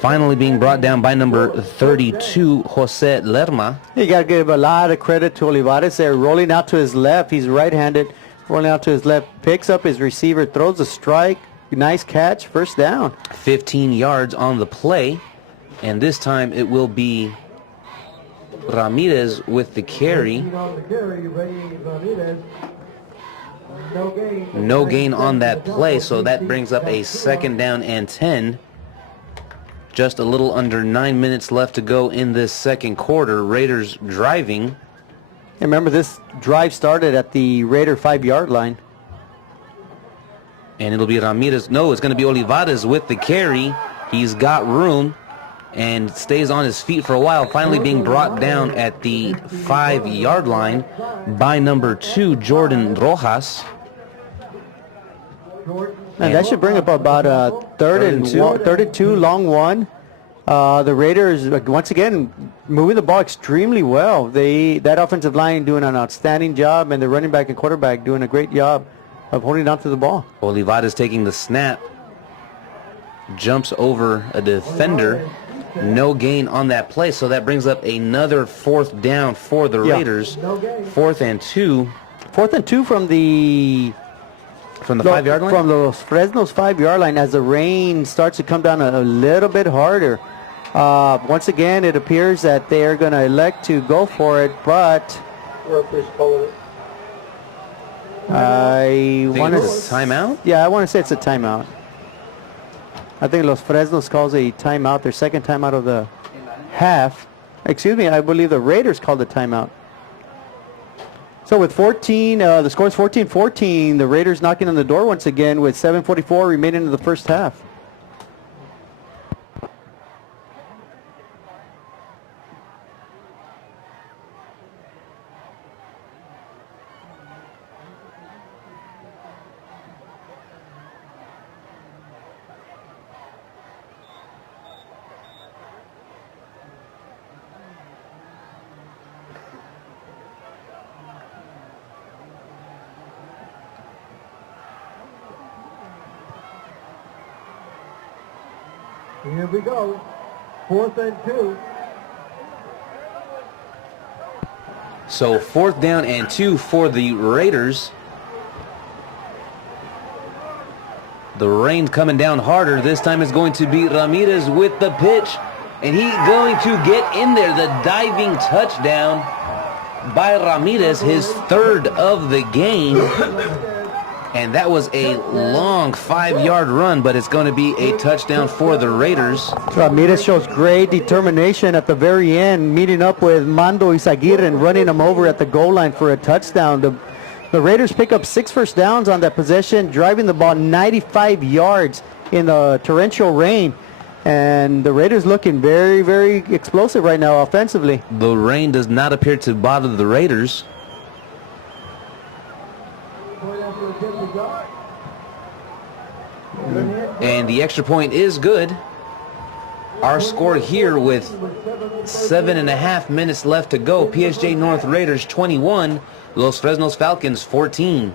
Finally being brought down by number 32, Jose Lerma. You got to give a lot of credit to Olivares there, rolling out to his left. He's right-handed, rolling out to his left, picks up his receiver, throws a strike. Nice catch, first down. 15 yards on the play, and this time it will be Ramirez with the carry. No gain on that play, so that brings up a 2nd down and 10. Just a little under 9 minutes left to go in this second quarter. Raiders driving. And remember, this drive started at the Raider 5-yard line. And it'll be Ramirez. No, it's going to be Olivares with the carry. He's got room and stays on his feet for a while, finally being brought down at the 5-yard line by number 2, Jordan Rojas. And that should bring up about a third and two, long one. The Raiders, once again, moving the ball extremely well. That offensive line doing an outstanding job, and the running back and quarterback doing a great job of holding on to the ball. Olivares taking the snap. Jumps over a defender. No gain on that play, so that brings up another 4th down for the Raiders. 4th and 2. 4th and 2 from the 5-yard line? From the Fresnos 5-yard line as the rain starts to come down a little bit harder. Once again, it appears that they are going to elect to go for it, but I want to timeout? Yeah, I want to say it's a timeout. I think Los Fresnos calls a timeout, their second timeout of the half. Excuse me, I believe the Raiders called a timeout. So with 14, the score is 14-14. The Raiders knocking on the door once again with 7:44 remaining in the first half. Here we go. 4th and 2. So 4th down and 2 for the Raiders. The rain's coming down harder. This time it's going to be Ramirez with the pitch. And he's going to get in there. The diving touchdown by Ramirez, his 3rd of the game. And that was a long 5-yard run, but it's going to be a touchdown for the Raiders. Ramirez shows great determination at the very end, meeting up with Mando Izaguirre and running him over at the goal line for a touchdown. The Raiders pick up 6 first downs on that possession, driving the ball 95 yards in the torrential rain. And the Raiders looking very, very explosive right now offensively. The rain does not appear to bother the Raiders. And the extra point is good. Our score here with 7.5 minutes left to go. PSJ North Raiders 21, Los Fresnos Falcons 14.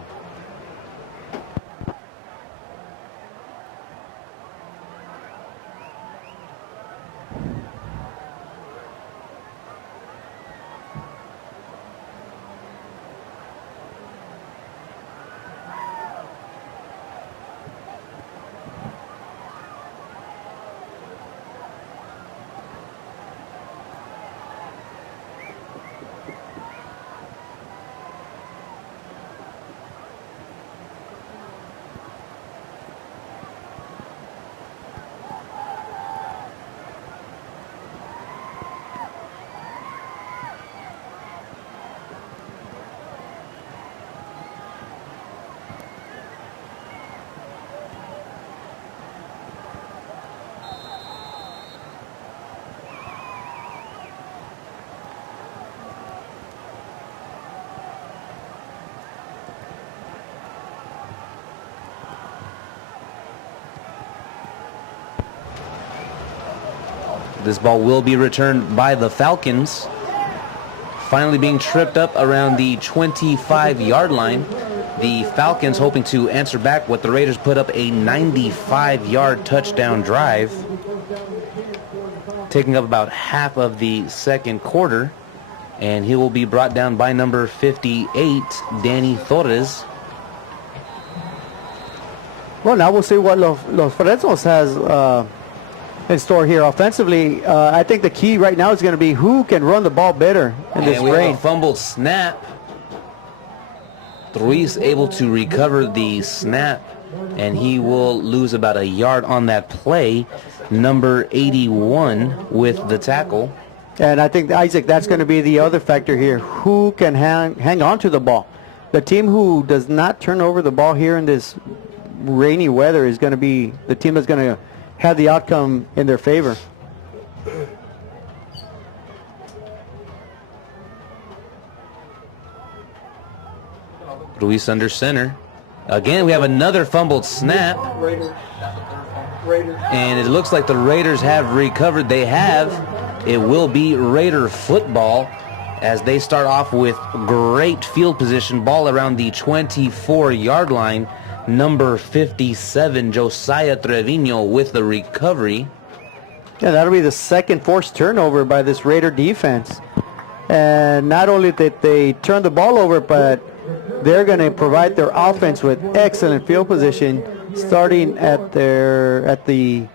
This ball will be returned by the Falcons. Finally being tripped up around the 25-yard line. The Falcons hoping to answer back what the Raiders put up a 95-yard touchdown drive, taking up about half of the second quarter. And he will be brought down by number 58, Danny Torres. Well, now we'll see what Los Fresnos has in store here offensively. I think the key right now is going to be who can run the ball better in this And we rain. have a fumbled snap. Ruiz able to recover the snap, and he will lose about a yard on that play. Number 81 with the tackle. And I think, Isaac, that's going to be the other factor here. Who can hang on to the ball? The team who does not turn over the ball here in this rainy weather is going to be the team that's going to have the outcome in their favor. Ruiz under center. Again, we have another fumbled snap. And it looks like the Raiders have recovered. They have. It will be Raider football as they start off with great field position. Ball around the 24-yard line. Number 57, Josiah Trevino with the recovery. Yeah, that'll be the second forced turnover by this Raider defense. And not only did they turn the ball over, but they're going to provide their offense with excellent field position, starting at the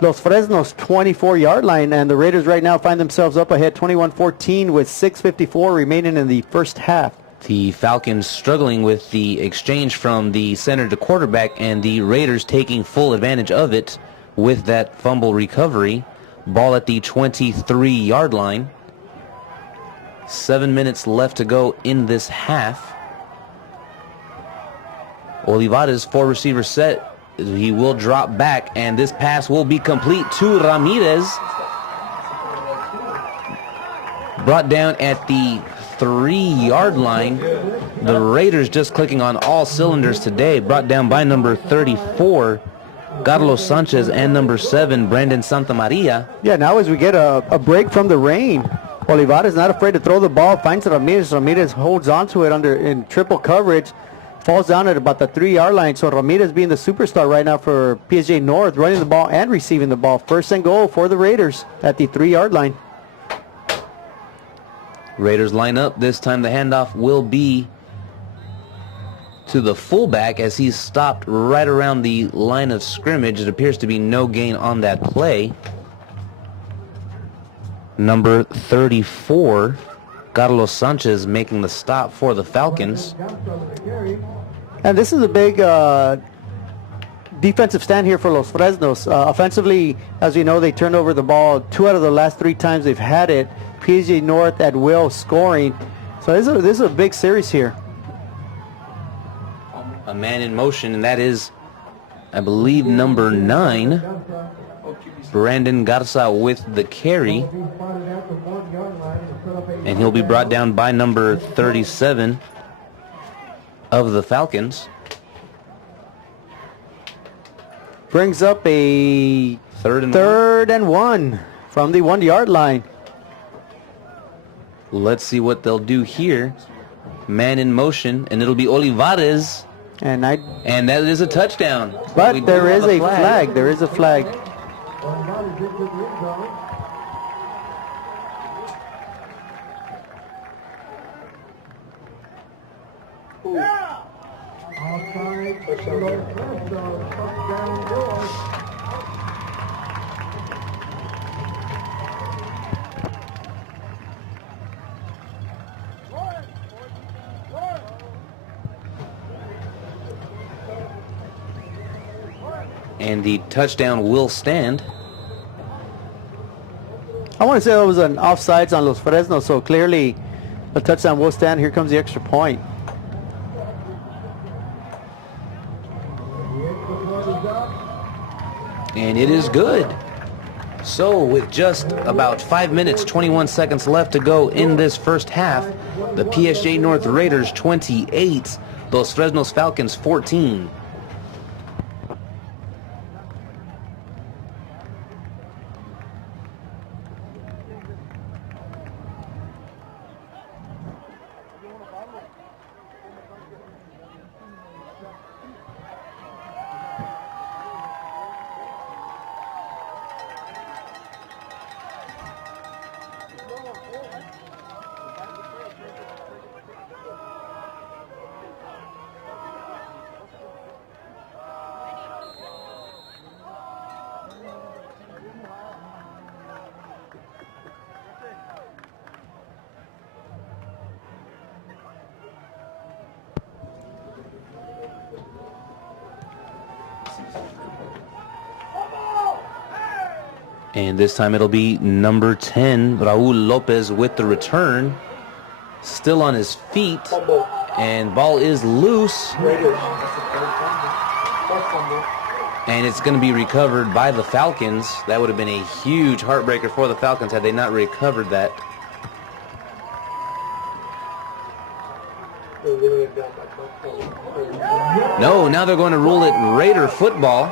Los Fresnos 24-yard line, and the Raiders right now find themselves up ahead 21-14 with 6:54 remaining in the first half. The Falcons struggling with the exchange from the center to quarterback, and the Raiders taking full advantage of it with that fumble recovery. Ball at the 23-yard line. 7 minutes left to go in this half. Olivares, 4-receiver set. He will drop back, and this pass will be complete to Ramirez. Brought down at the 3-yard line. The Raiders just clicking on all cylinders today. Brought down by number 34, Carlos Sanchez, and number 7, Brandon Santamaria. Yeah, now as we get a break from the rain, Olivares not afraid to throw the ball, finds Ramirez. Ramirez holds onto it in triple coverage. Falls down at about the 3-yard line. So Ramirez being the superstar right now for PSJA North, running the ball and receiving the ball. First and goal for the Raiders at the 3-yard line. Raiders line up. This time the handoff will be to the fullback as he's stopped right around the line of scrimmage. It appears to be no gain on that play. Number 34, Carlos Sanchez, making the stop for the Falcons. And this is a big defensive stand here for Los Fresnos. Offensively, as we know, they turned over the ball 2 out of the last 3 times they've had it. PSJA North at will scoring. So this is a big series here. A man in motion, and that is, I believe, number 9, Brandon Garza with the carry. And he'll be brought down by number 37 of the Falcons. Brings up a third and one from the 1-yard line. Let's see what they'll do here. Man in motion, and it'll be Olivares. And that is a touchdown. But there is a flag. There is a flag. And the touchdown will stand. I want to say it was an offsides on Los Fresnos, so clearly a touchdown will stand. Here comes the extra point. And it is good. So with just about 5 minutes, 21 seconds left to go in this first half, the PSJA North Raiders 28, Los Fresnos Falcons 14. And this time it'll be number 10, Raul Lopez, with the return. Still on his feet. And ball is loose. And it's going to be recovered by the Falcons. That would have been a huge heartbreaker for the Falcons had they not recovered that. No, now they're going to rule it Raider football.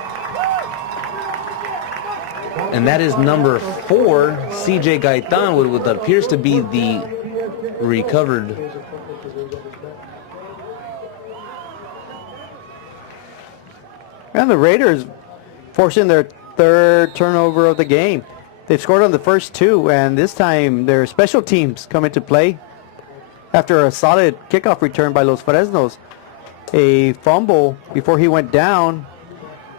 And that is number 4, CJ Gaitan, with what appears to be the recovered. And the Raiders forcing their third turnover of the game. They've scored on the first 2, and this time their special teams come into play after a solid kickoff return by Los Fresnos. A fumble before he went down.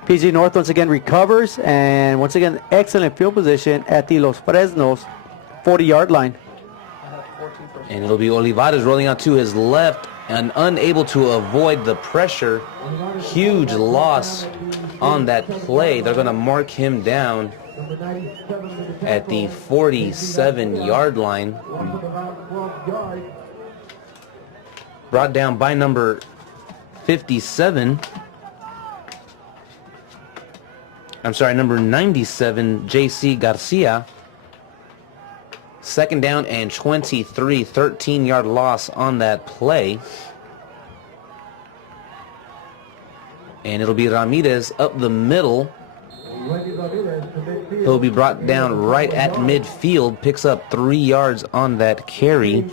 PG North once again recovers, and once again excellent field position at the Los Fresnos 40-yard line. And it'll be Olivares rolling out to his left and unable to avoid the pressure. Huge loss on that play. They're going to mark him down at the 47-yard line. Brought down by number 57. I'm sorry, number 97, J.C. Garcia. Second down and 23, 13-yard loss on that play. And it'll be Ramirez up the middle. He'll be brought down right at midfield, picks up 3 yards on that carry.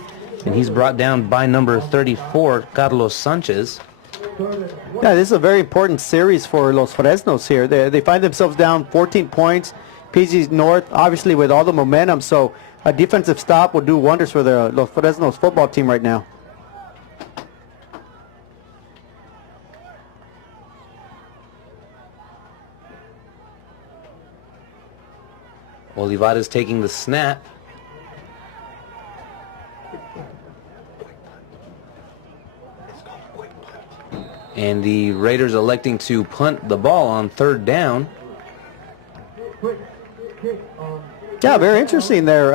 And he's brought down by number 34, Carlos Sanchez. Yeah, this is a very important series for Los Fresnos here. They find themselves down 14 points. PG North, obviously, with all the momentum, so a defensive stop will do wonders for the Los Fresnos football team right now. Olivares taking the snap. And the Raiders electing to punt the ball on third down. Yeah, very interesting there.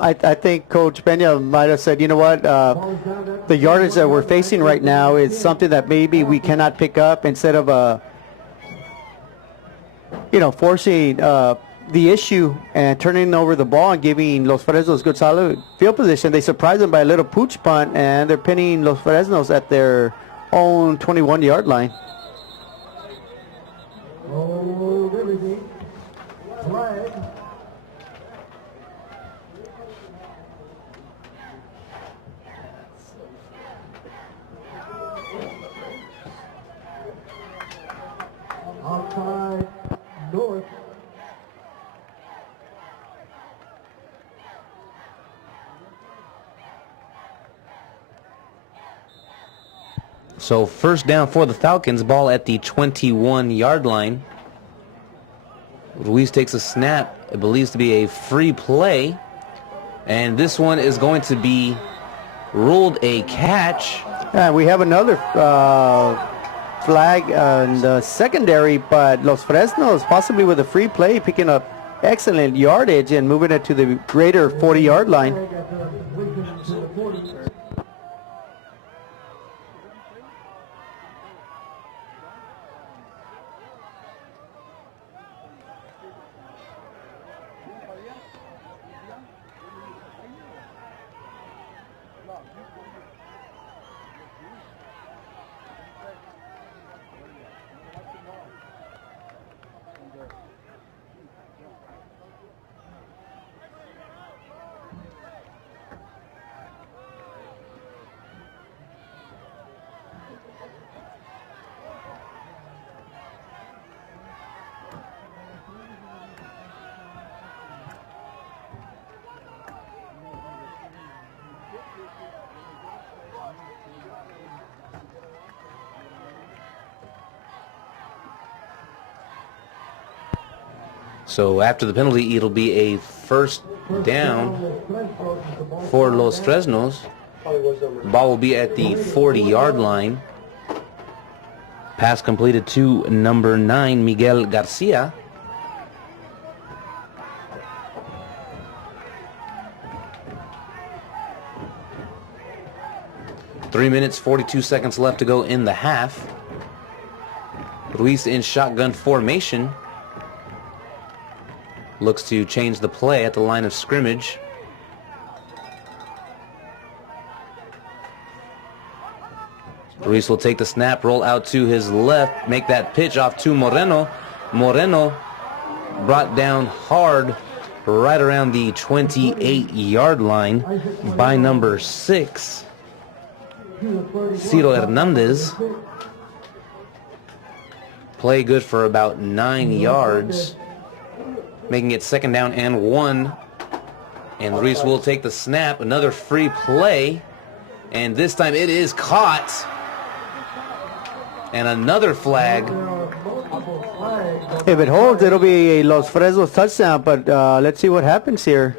I think Coach Pena might have said, you know what, the yardage that we're facing right now is something that maybe we cannot pick up. Instead of, forcing the issue and turning over the ball and giving Los Fresnos good solid field position, they surprised them by a little pooch punt, and they're pinning Los Fresnos at their own 21-yard line. Oh, everything. Flag. Outside north. So first down for the Falcons, ball at the 21-yard line. Ruiz takes a snap. It believes to be a free play. And this one is going to be ruled a catch. And we have another flag in the secondary, but Los Fresnos possibly with a free play picking up excellent yardage and moving it to the greater 40-yard line. So after the penalty, it'll be a first down for Los Fresnos. Ball will be at the 40-yard line. Pass completed to number 9, Miguel Garcia. 3 minutes, 42 seconds left to go in the half. Ruiz in shotgun formation. Looks to change the play at the line of scrimmage. Ruiz will take the snap, roll out to his left, make that pitch off to Moreno. Moreno brought down hard right around the 28-yard line by number 6, Ciro Hernandez. Play good for about 9 yards, making it 2nd down and 1. And Ruiz will take the snap, another free play, and this time it is caught. And another flag. If it holds, it'll be a Los Fresnos touchdown, but let's see what happens here.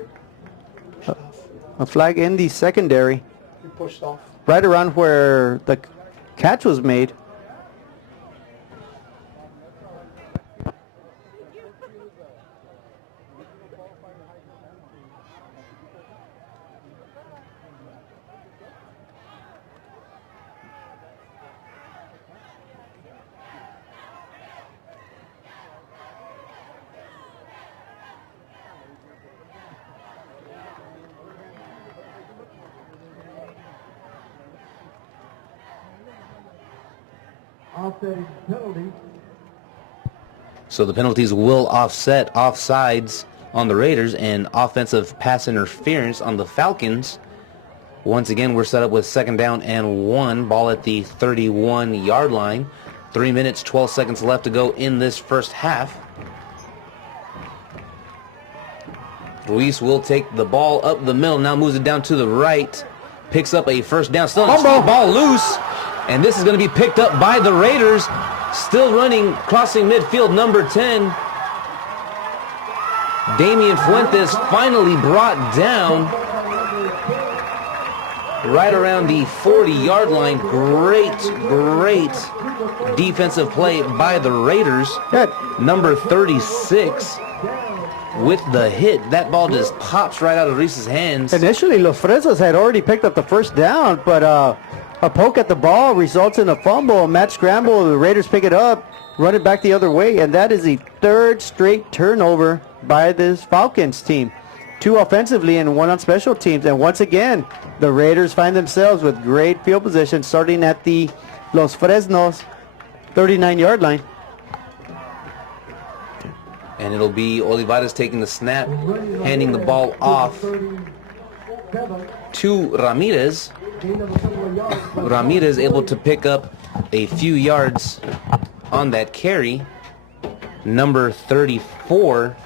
A flag in the secondary. He pushed off. Right around where the catch was made. Offsetting penalty. So the penalties will offset offsides on the Raiders and offensive pass interference on the Falcons. Once again, we're set up with 2nd down and 1. Ball at the 31-yard line. 3 minutes, 12 seconds left to go in this first half. Ruiz will take the ball up the middle, now moves it down to the right. Picks up a first down, still ball loose. And this is going to be picked up by the Raiders. Still running, crossing midfield, number 10. Damian Fuentes finally brought down right around the 40-yard line. Great defensive play by the Raiders. Number 36 with the hit. That ball just pops right out of Ruiz's hands. Initially, Los Fresnos had already picked up the first down, but a poke at the ball results in a fumble, a match scramble. The Raiders pick it up, run it back the other way, and that is the 3rd straight turnover by this Falcons team. 2 offensively and 1 on special teams. And once again, the Raiders find themselves with great field position starting at the Los Fresnos 39-yard line. And it'll be Olivares taking the snap, handing the ball off to Ramirez. Ramirez able to pick up a few yards on that carry. Number 34,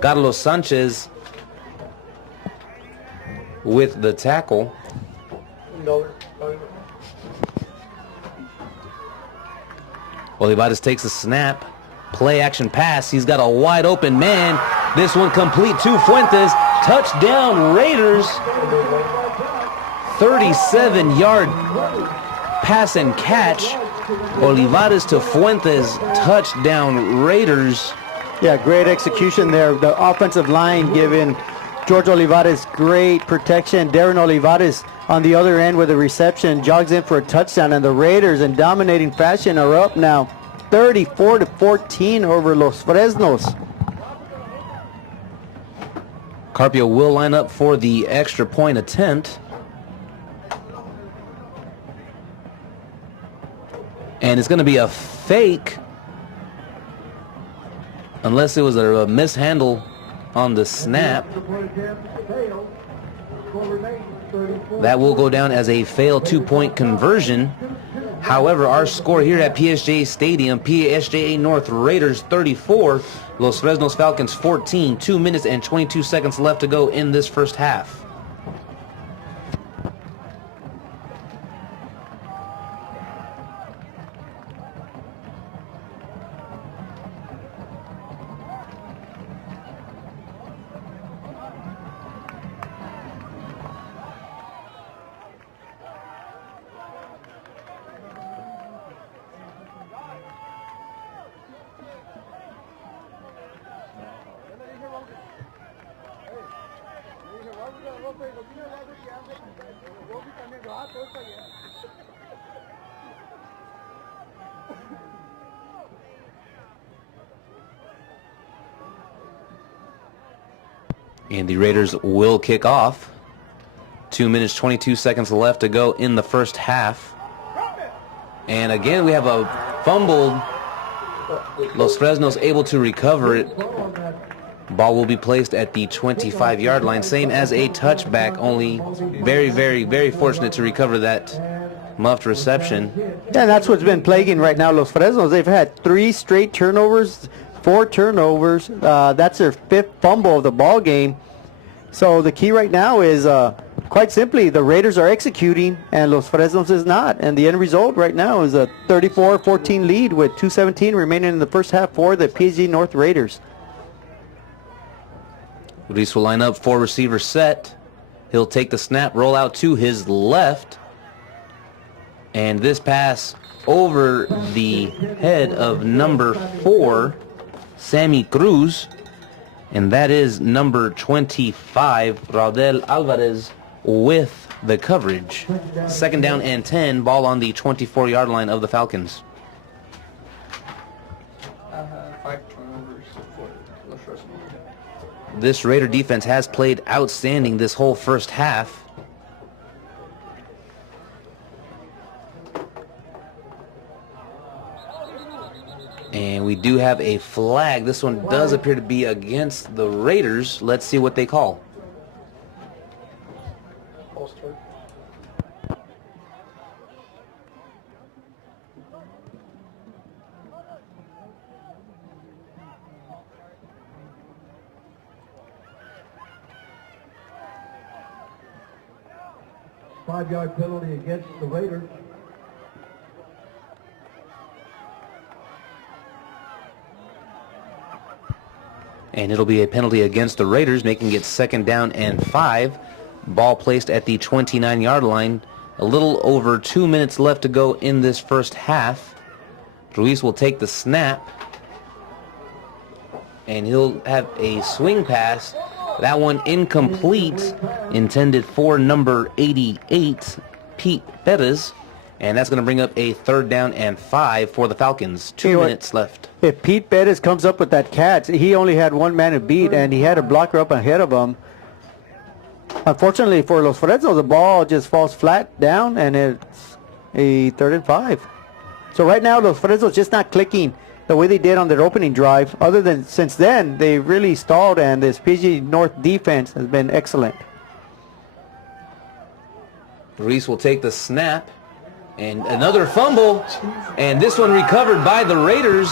Carlos Sanchez with the tackle. Olivares takes a snap. Play action pass. He's got a wide open man. This one complete to Fuentes. Touchdown Raiders. 37-yard pass and catch. Olivares to Fuentes. Touchdown Raiders. Yeah, great execution there. The offensive line giving George Olivares great protection. Darren Olivares on the other end with a reception jogs in for a touchdown, and the Raiders in dominating fashion are up now 34-14 over Los Fresnos. Carpio will line up for the extra point attempt. And it's going to be a fake unless it was a mishandle on the snap. That will go down as a failed 2-point conversion. However, our score here at PSJA Stadium, PSJA North Raiders 34, Los Fresnos Falcons 14, 2 minutes and 22 seconds left to go in this first half. And the Raiders will kick off. 2 minutes, 22 seconds left to go in the first half. And again, we have a fumbled. Los Fresnos able to recover it. Ball will be placed at the 25-yard line, same as a touchback, only very, very, very fortunate to recover that muffed reception. Yeah, that's what's been plaguing right now Los Fresnos. They've had 3 straight turnovers, 4 turnovers. That's their 5th fumble of the ball game. So the key right now is quite simply the Raiders are executing and Los Fresnos is not. And the end result right now is a 34-14 lead with 2:17 remaining in the first half for the PSJA North Raiders. Ruiz will line up, 4 receiver set. He'll take the snap, roll out to his left. And this pass over the head of number 4, Sammy Cruz. And that is number 25, Raudel Alvarez, with the coverage. 2nd down and 10, ball on the 24-yard line of the Falcons. 5 turnovers for Los Fresnos. This Raider defense has played outstanding this whole first half. And we do have a flag. This one does appear to be against the Raiders. Let's see what they call. False start. Five-yard penalty against the Raiders. And it'll be a penalty against the Raiders, making it 2nd down and 5. Ball placed at the 29-yard line. A little over 2 minutes left to go in this first half. Ruiz will take the snap. And he'll have a swing pass. That one incomplete, intended for number 88, Pete Perez. And that's going to bring up a 3rd down and 5 for the Falcons. 2 minutes left. If Pete Perez comes up with that catch, he only had one man to beat, and he had a blocker up ahead of him. Unfortunately for Los Fresnos, the ball just falls flat down, and it's a 3rd and 5. So right now, Los Fresnos just not clicking the way they did on their opening drive. Other than since then, they really stalled, and this PG North defense has been excellent. Ruiz will take the snap. And another fumble, and this one recovered by the Raiders.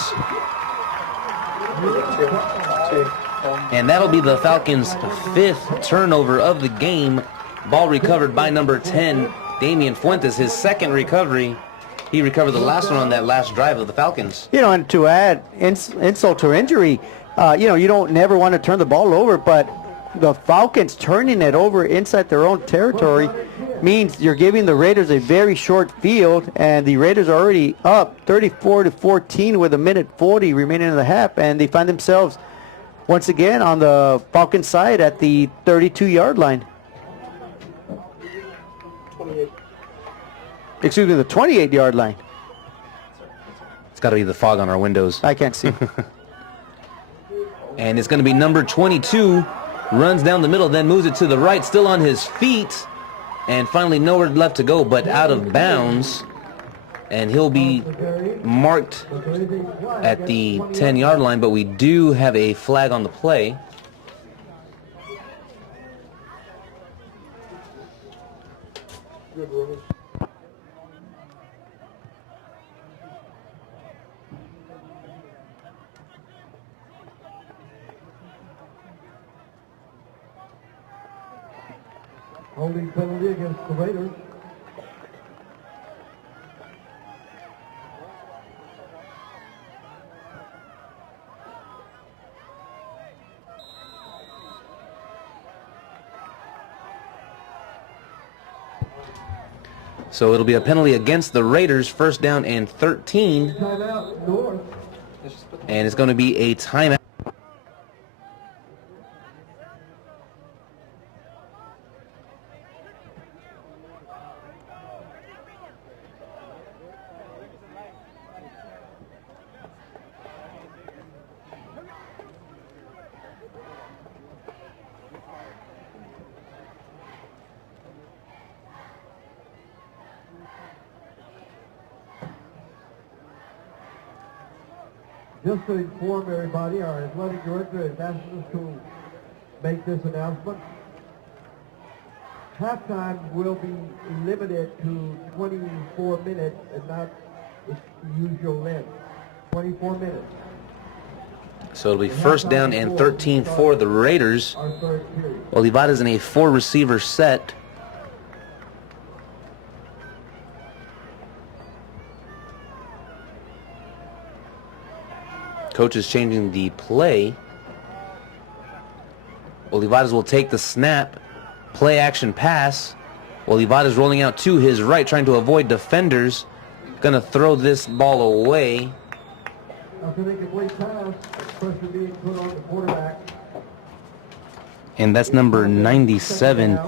And that'll be the Falcons' 5th turnover of the game. Ball recovered by number 10, Damian Fuentes, his 2nd recovery. He recovered the last one on that last drive of the Falcons. You know, and to add insult to injury, you know, you don't never want to turn the ball over, but the Falcons turning it over inside their own territory means you're giving the Raiders a very short field, and the Raiders are already up 34-14 with 1:40 remaining in the half, and they find themselves once again on the Falcons side at the 32-yard line. 28. Excuse me, the 28-yard line. It's got to be the fog on our windows. I can't see. And it's going to be number 22, runs down the middle, then moves it to the right, still on his feet. And finally nowhere left to go but out of bounds. And he'll be marked at the 10-yard line, but we do have a flag on the play. Good run. Holding penalty against the Raiders. So it'll be a penalty against the Raiders, 1st down and 13. Timeout, North. And it's going to be a timeout. just to inform everybody, our athletic director has asked us to make this announcement. Halftime will be limited to 24 minutes and not its usual length. 24 minutes. So it'll be first down and 13 for the Raiders. Our third period. Olivares in a 4-receiver set. Coach is changing the play. Olivares will take the snap. Play action pass. Olivares rolling out to his right, trying to avoid defenders. Gonna throw this ball away. After they complete pass, pressure being put on the quarterback. And that's number 97,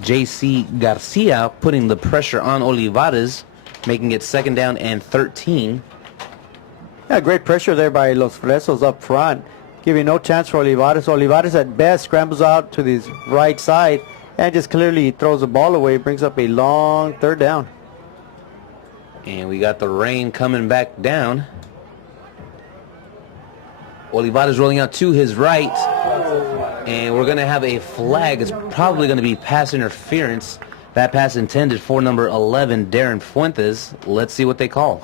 J.C. Garcia, putting the pressure on Olivares, making it second down and 13. Yeah, great pressure there by Los Fresnos up front, giving no chance for Olivares. Olivares at best scrambles out to his right side and just clearly throws the ball away, brings up a long third down. And we got the rain coming back down. Olivares rolling out to his right. And we're going to have a flag. It's probably going to be pass interference. That pass intended for number 11, Darren Fuentes. Let's see what they call.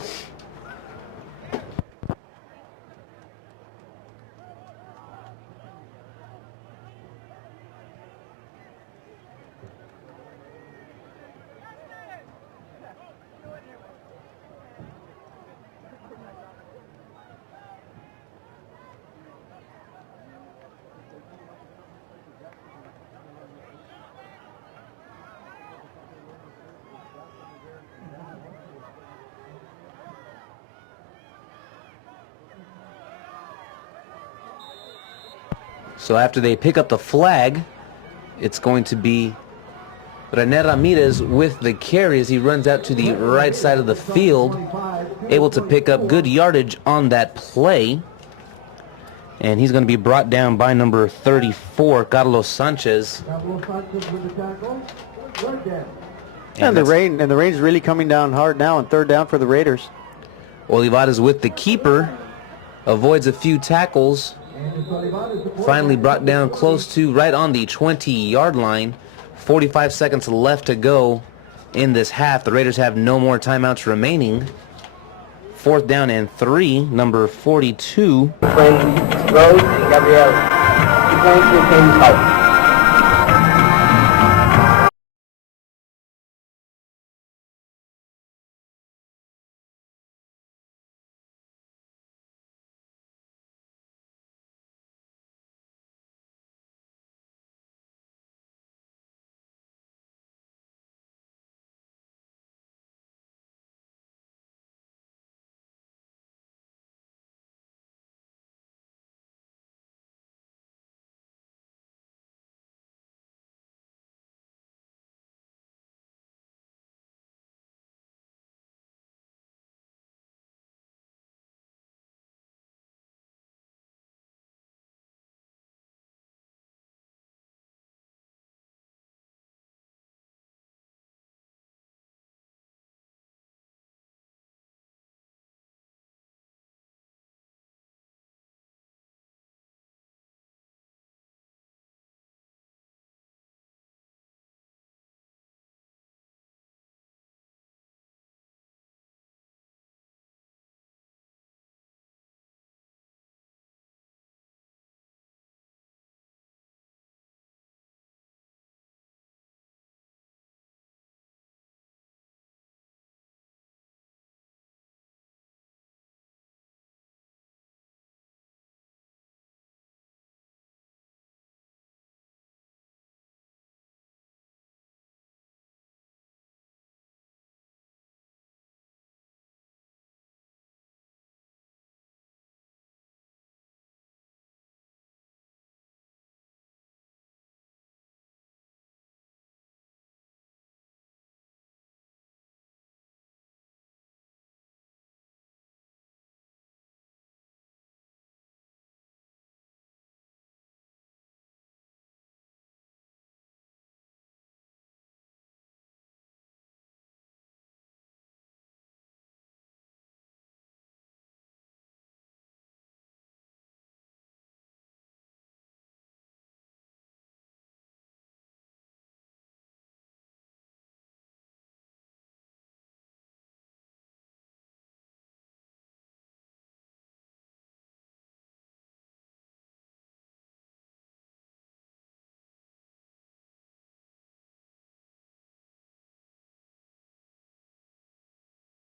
So after they pick up the flag, it's going to be René Ramirez with the carry as he runs out to the right side of the field, able to pick up good yardage on that play. And he's going to be brought down by number 34, Carlos Sanchez. And the rain's really coming down hard now on third down for the Raiders. Olivares with the keeper, avoids a few tackles. Finally brought down close to right on the 20-yard line. 45 seconds left to go in this half. The Raiders have no more timeouts remaining. Fourth down and 3, number 42. Rose and Gabriel. 2 points to the same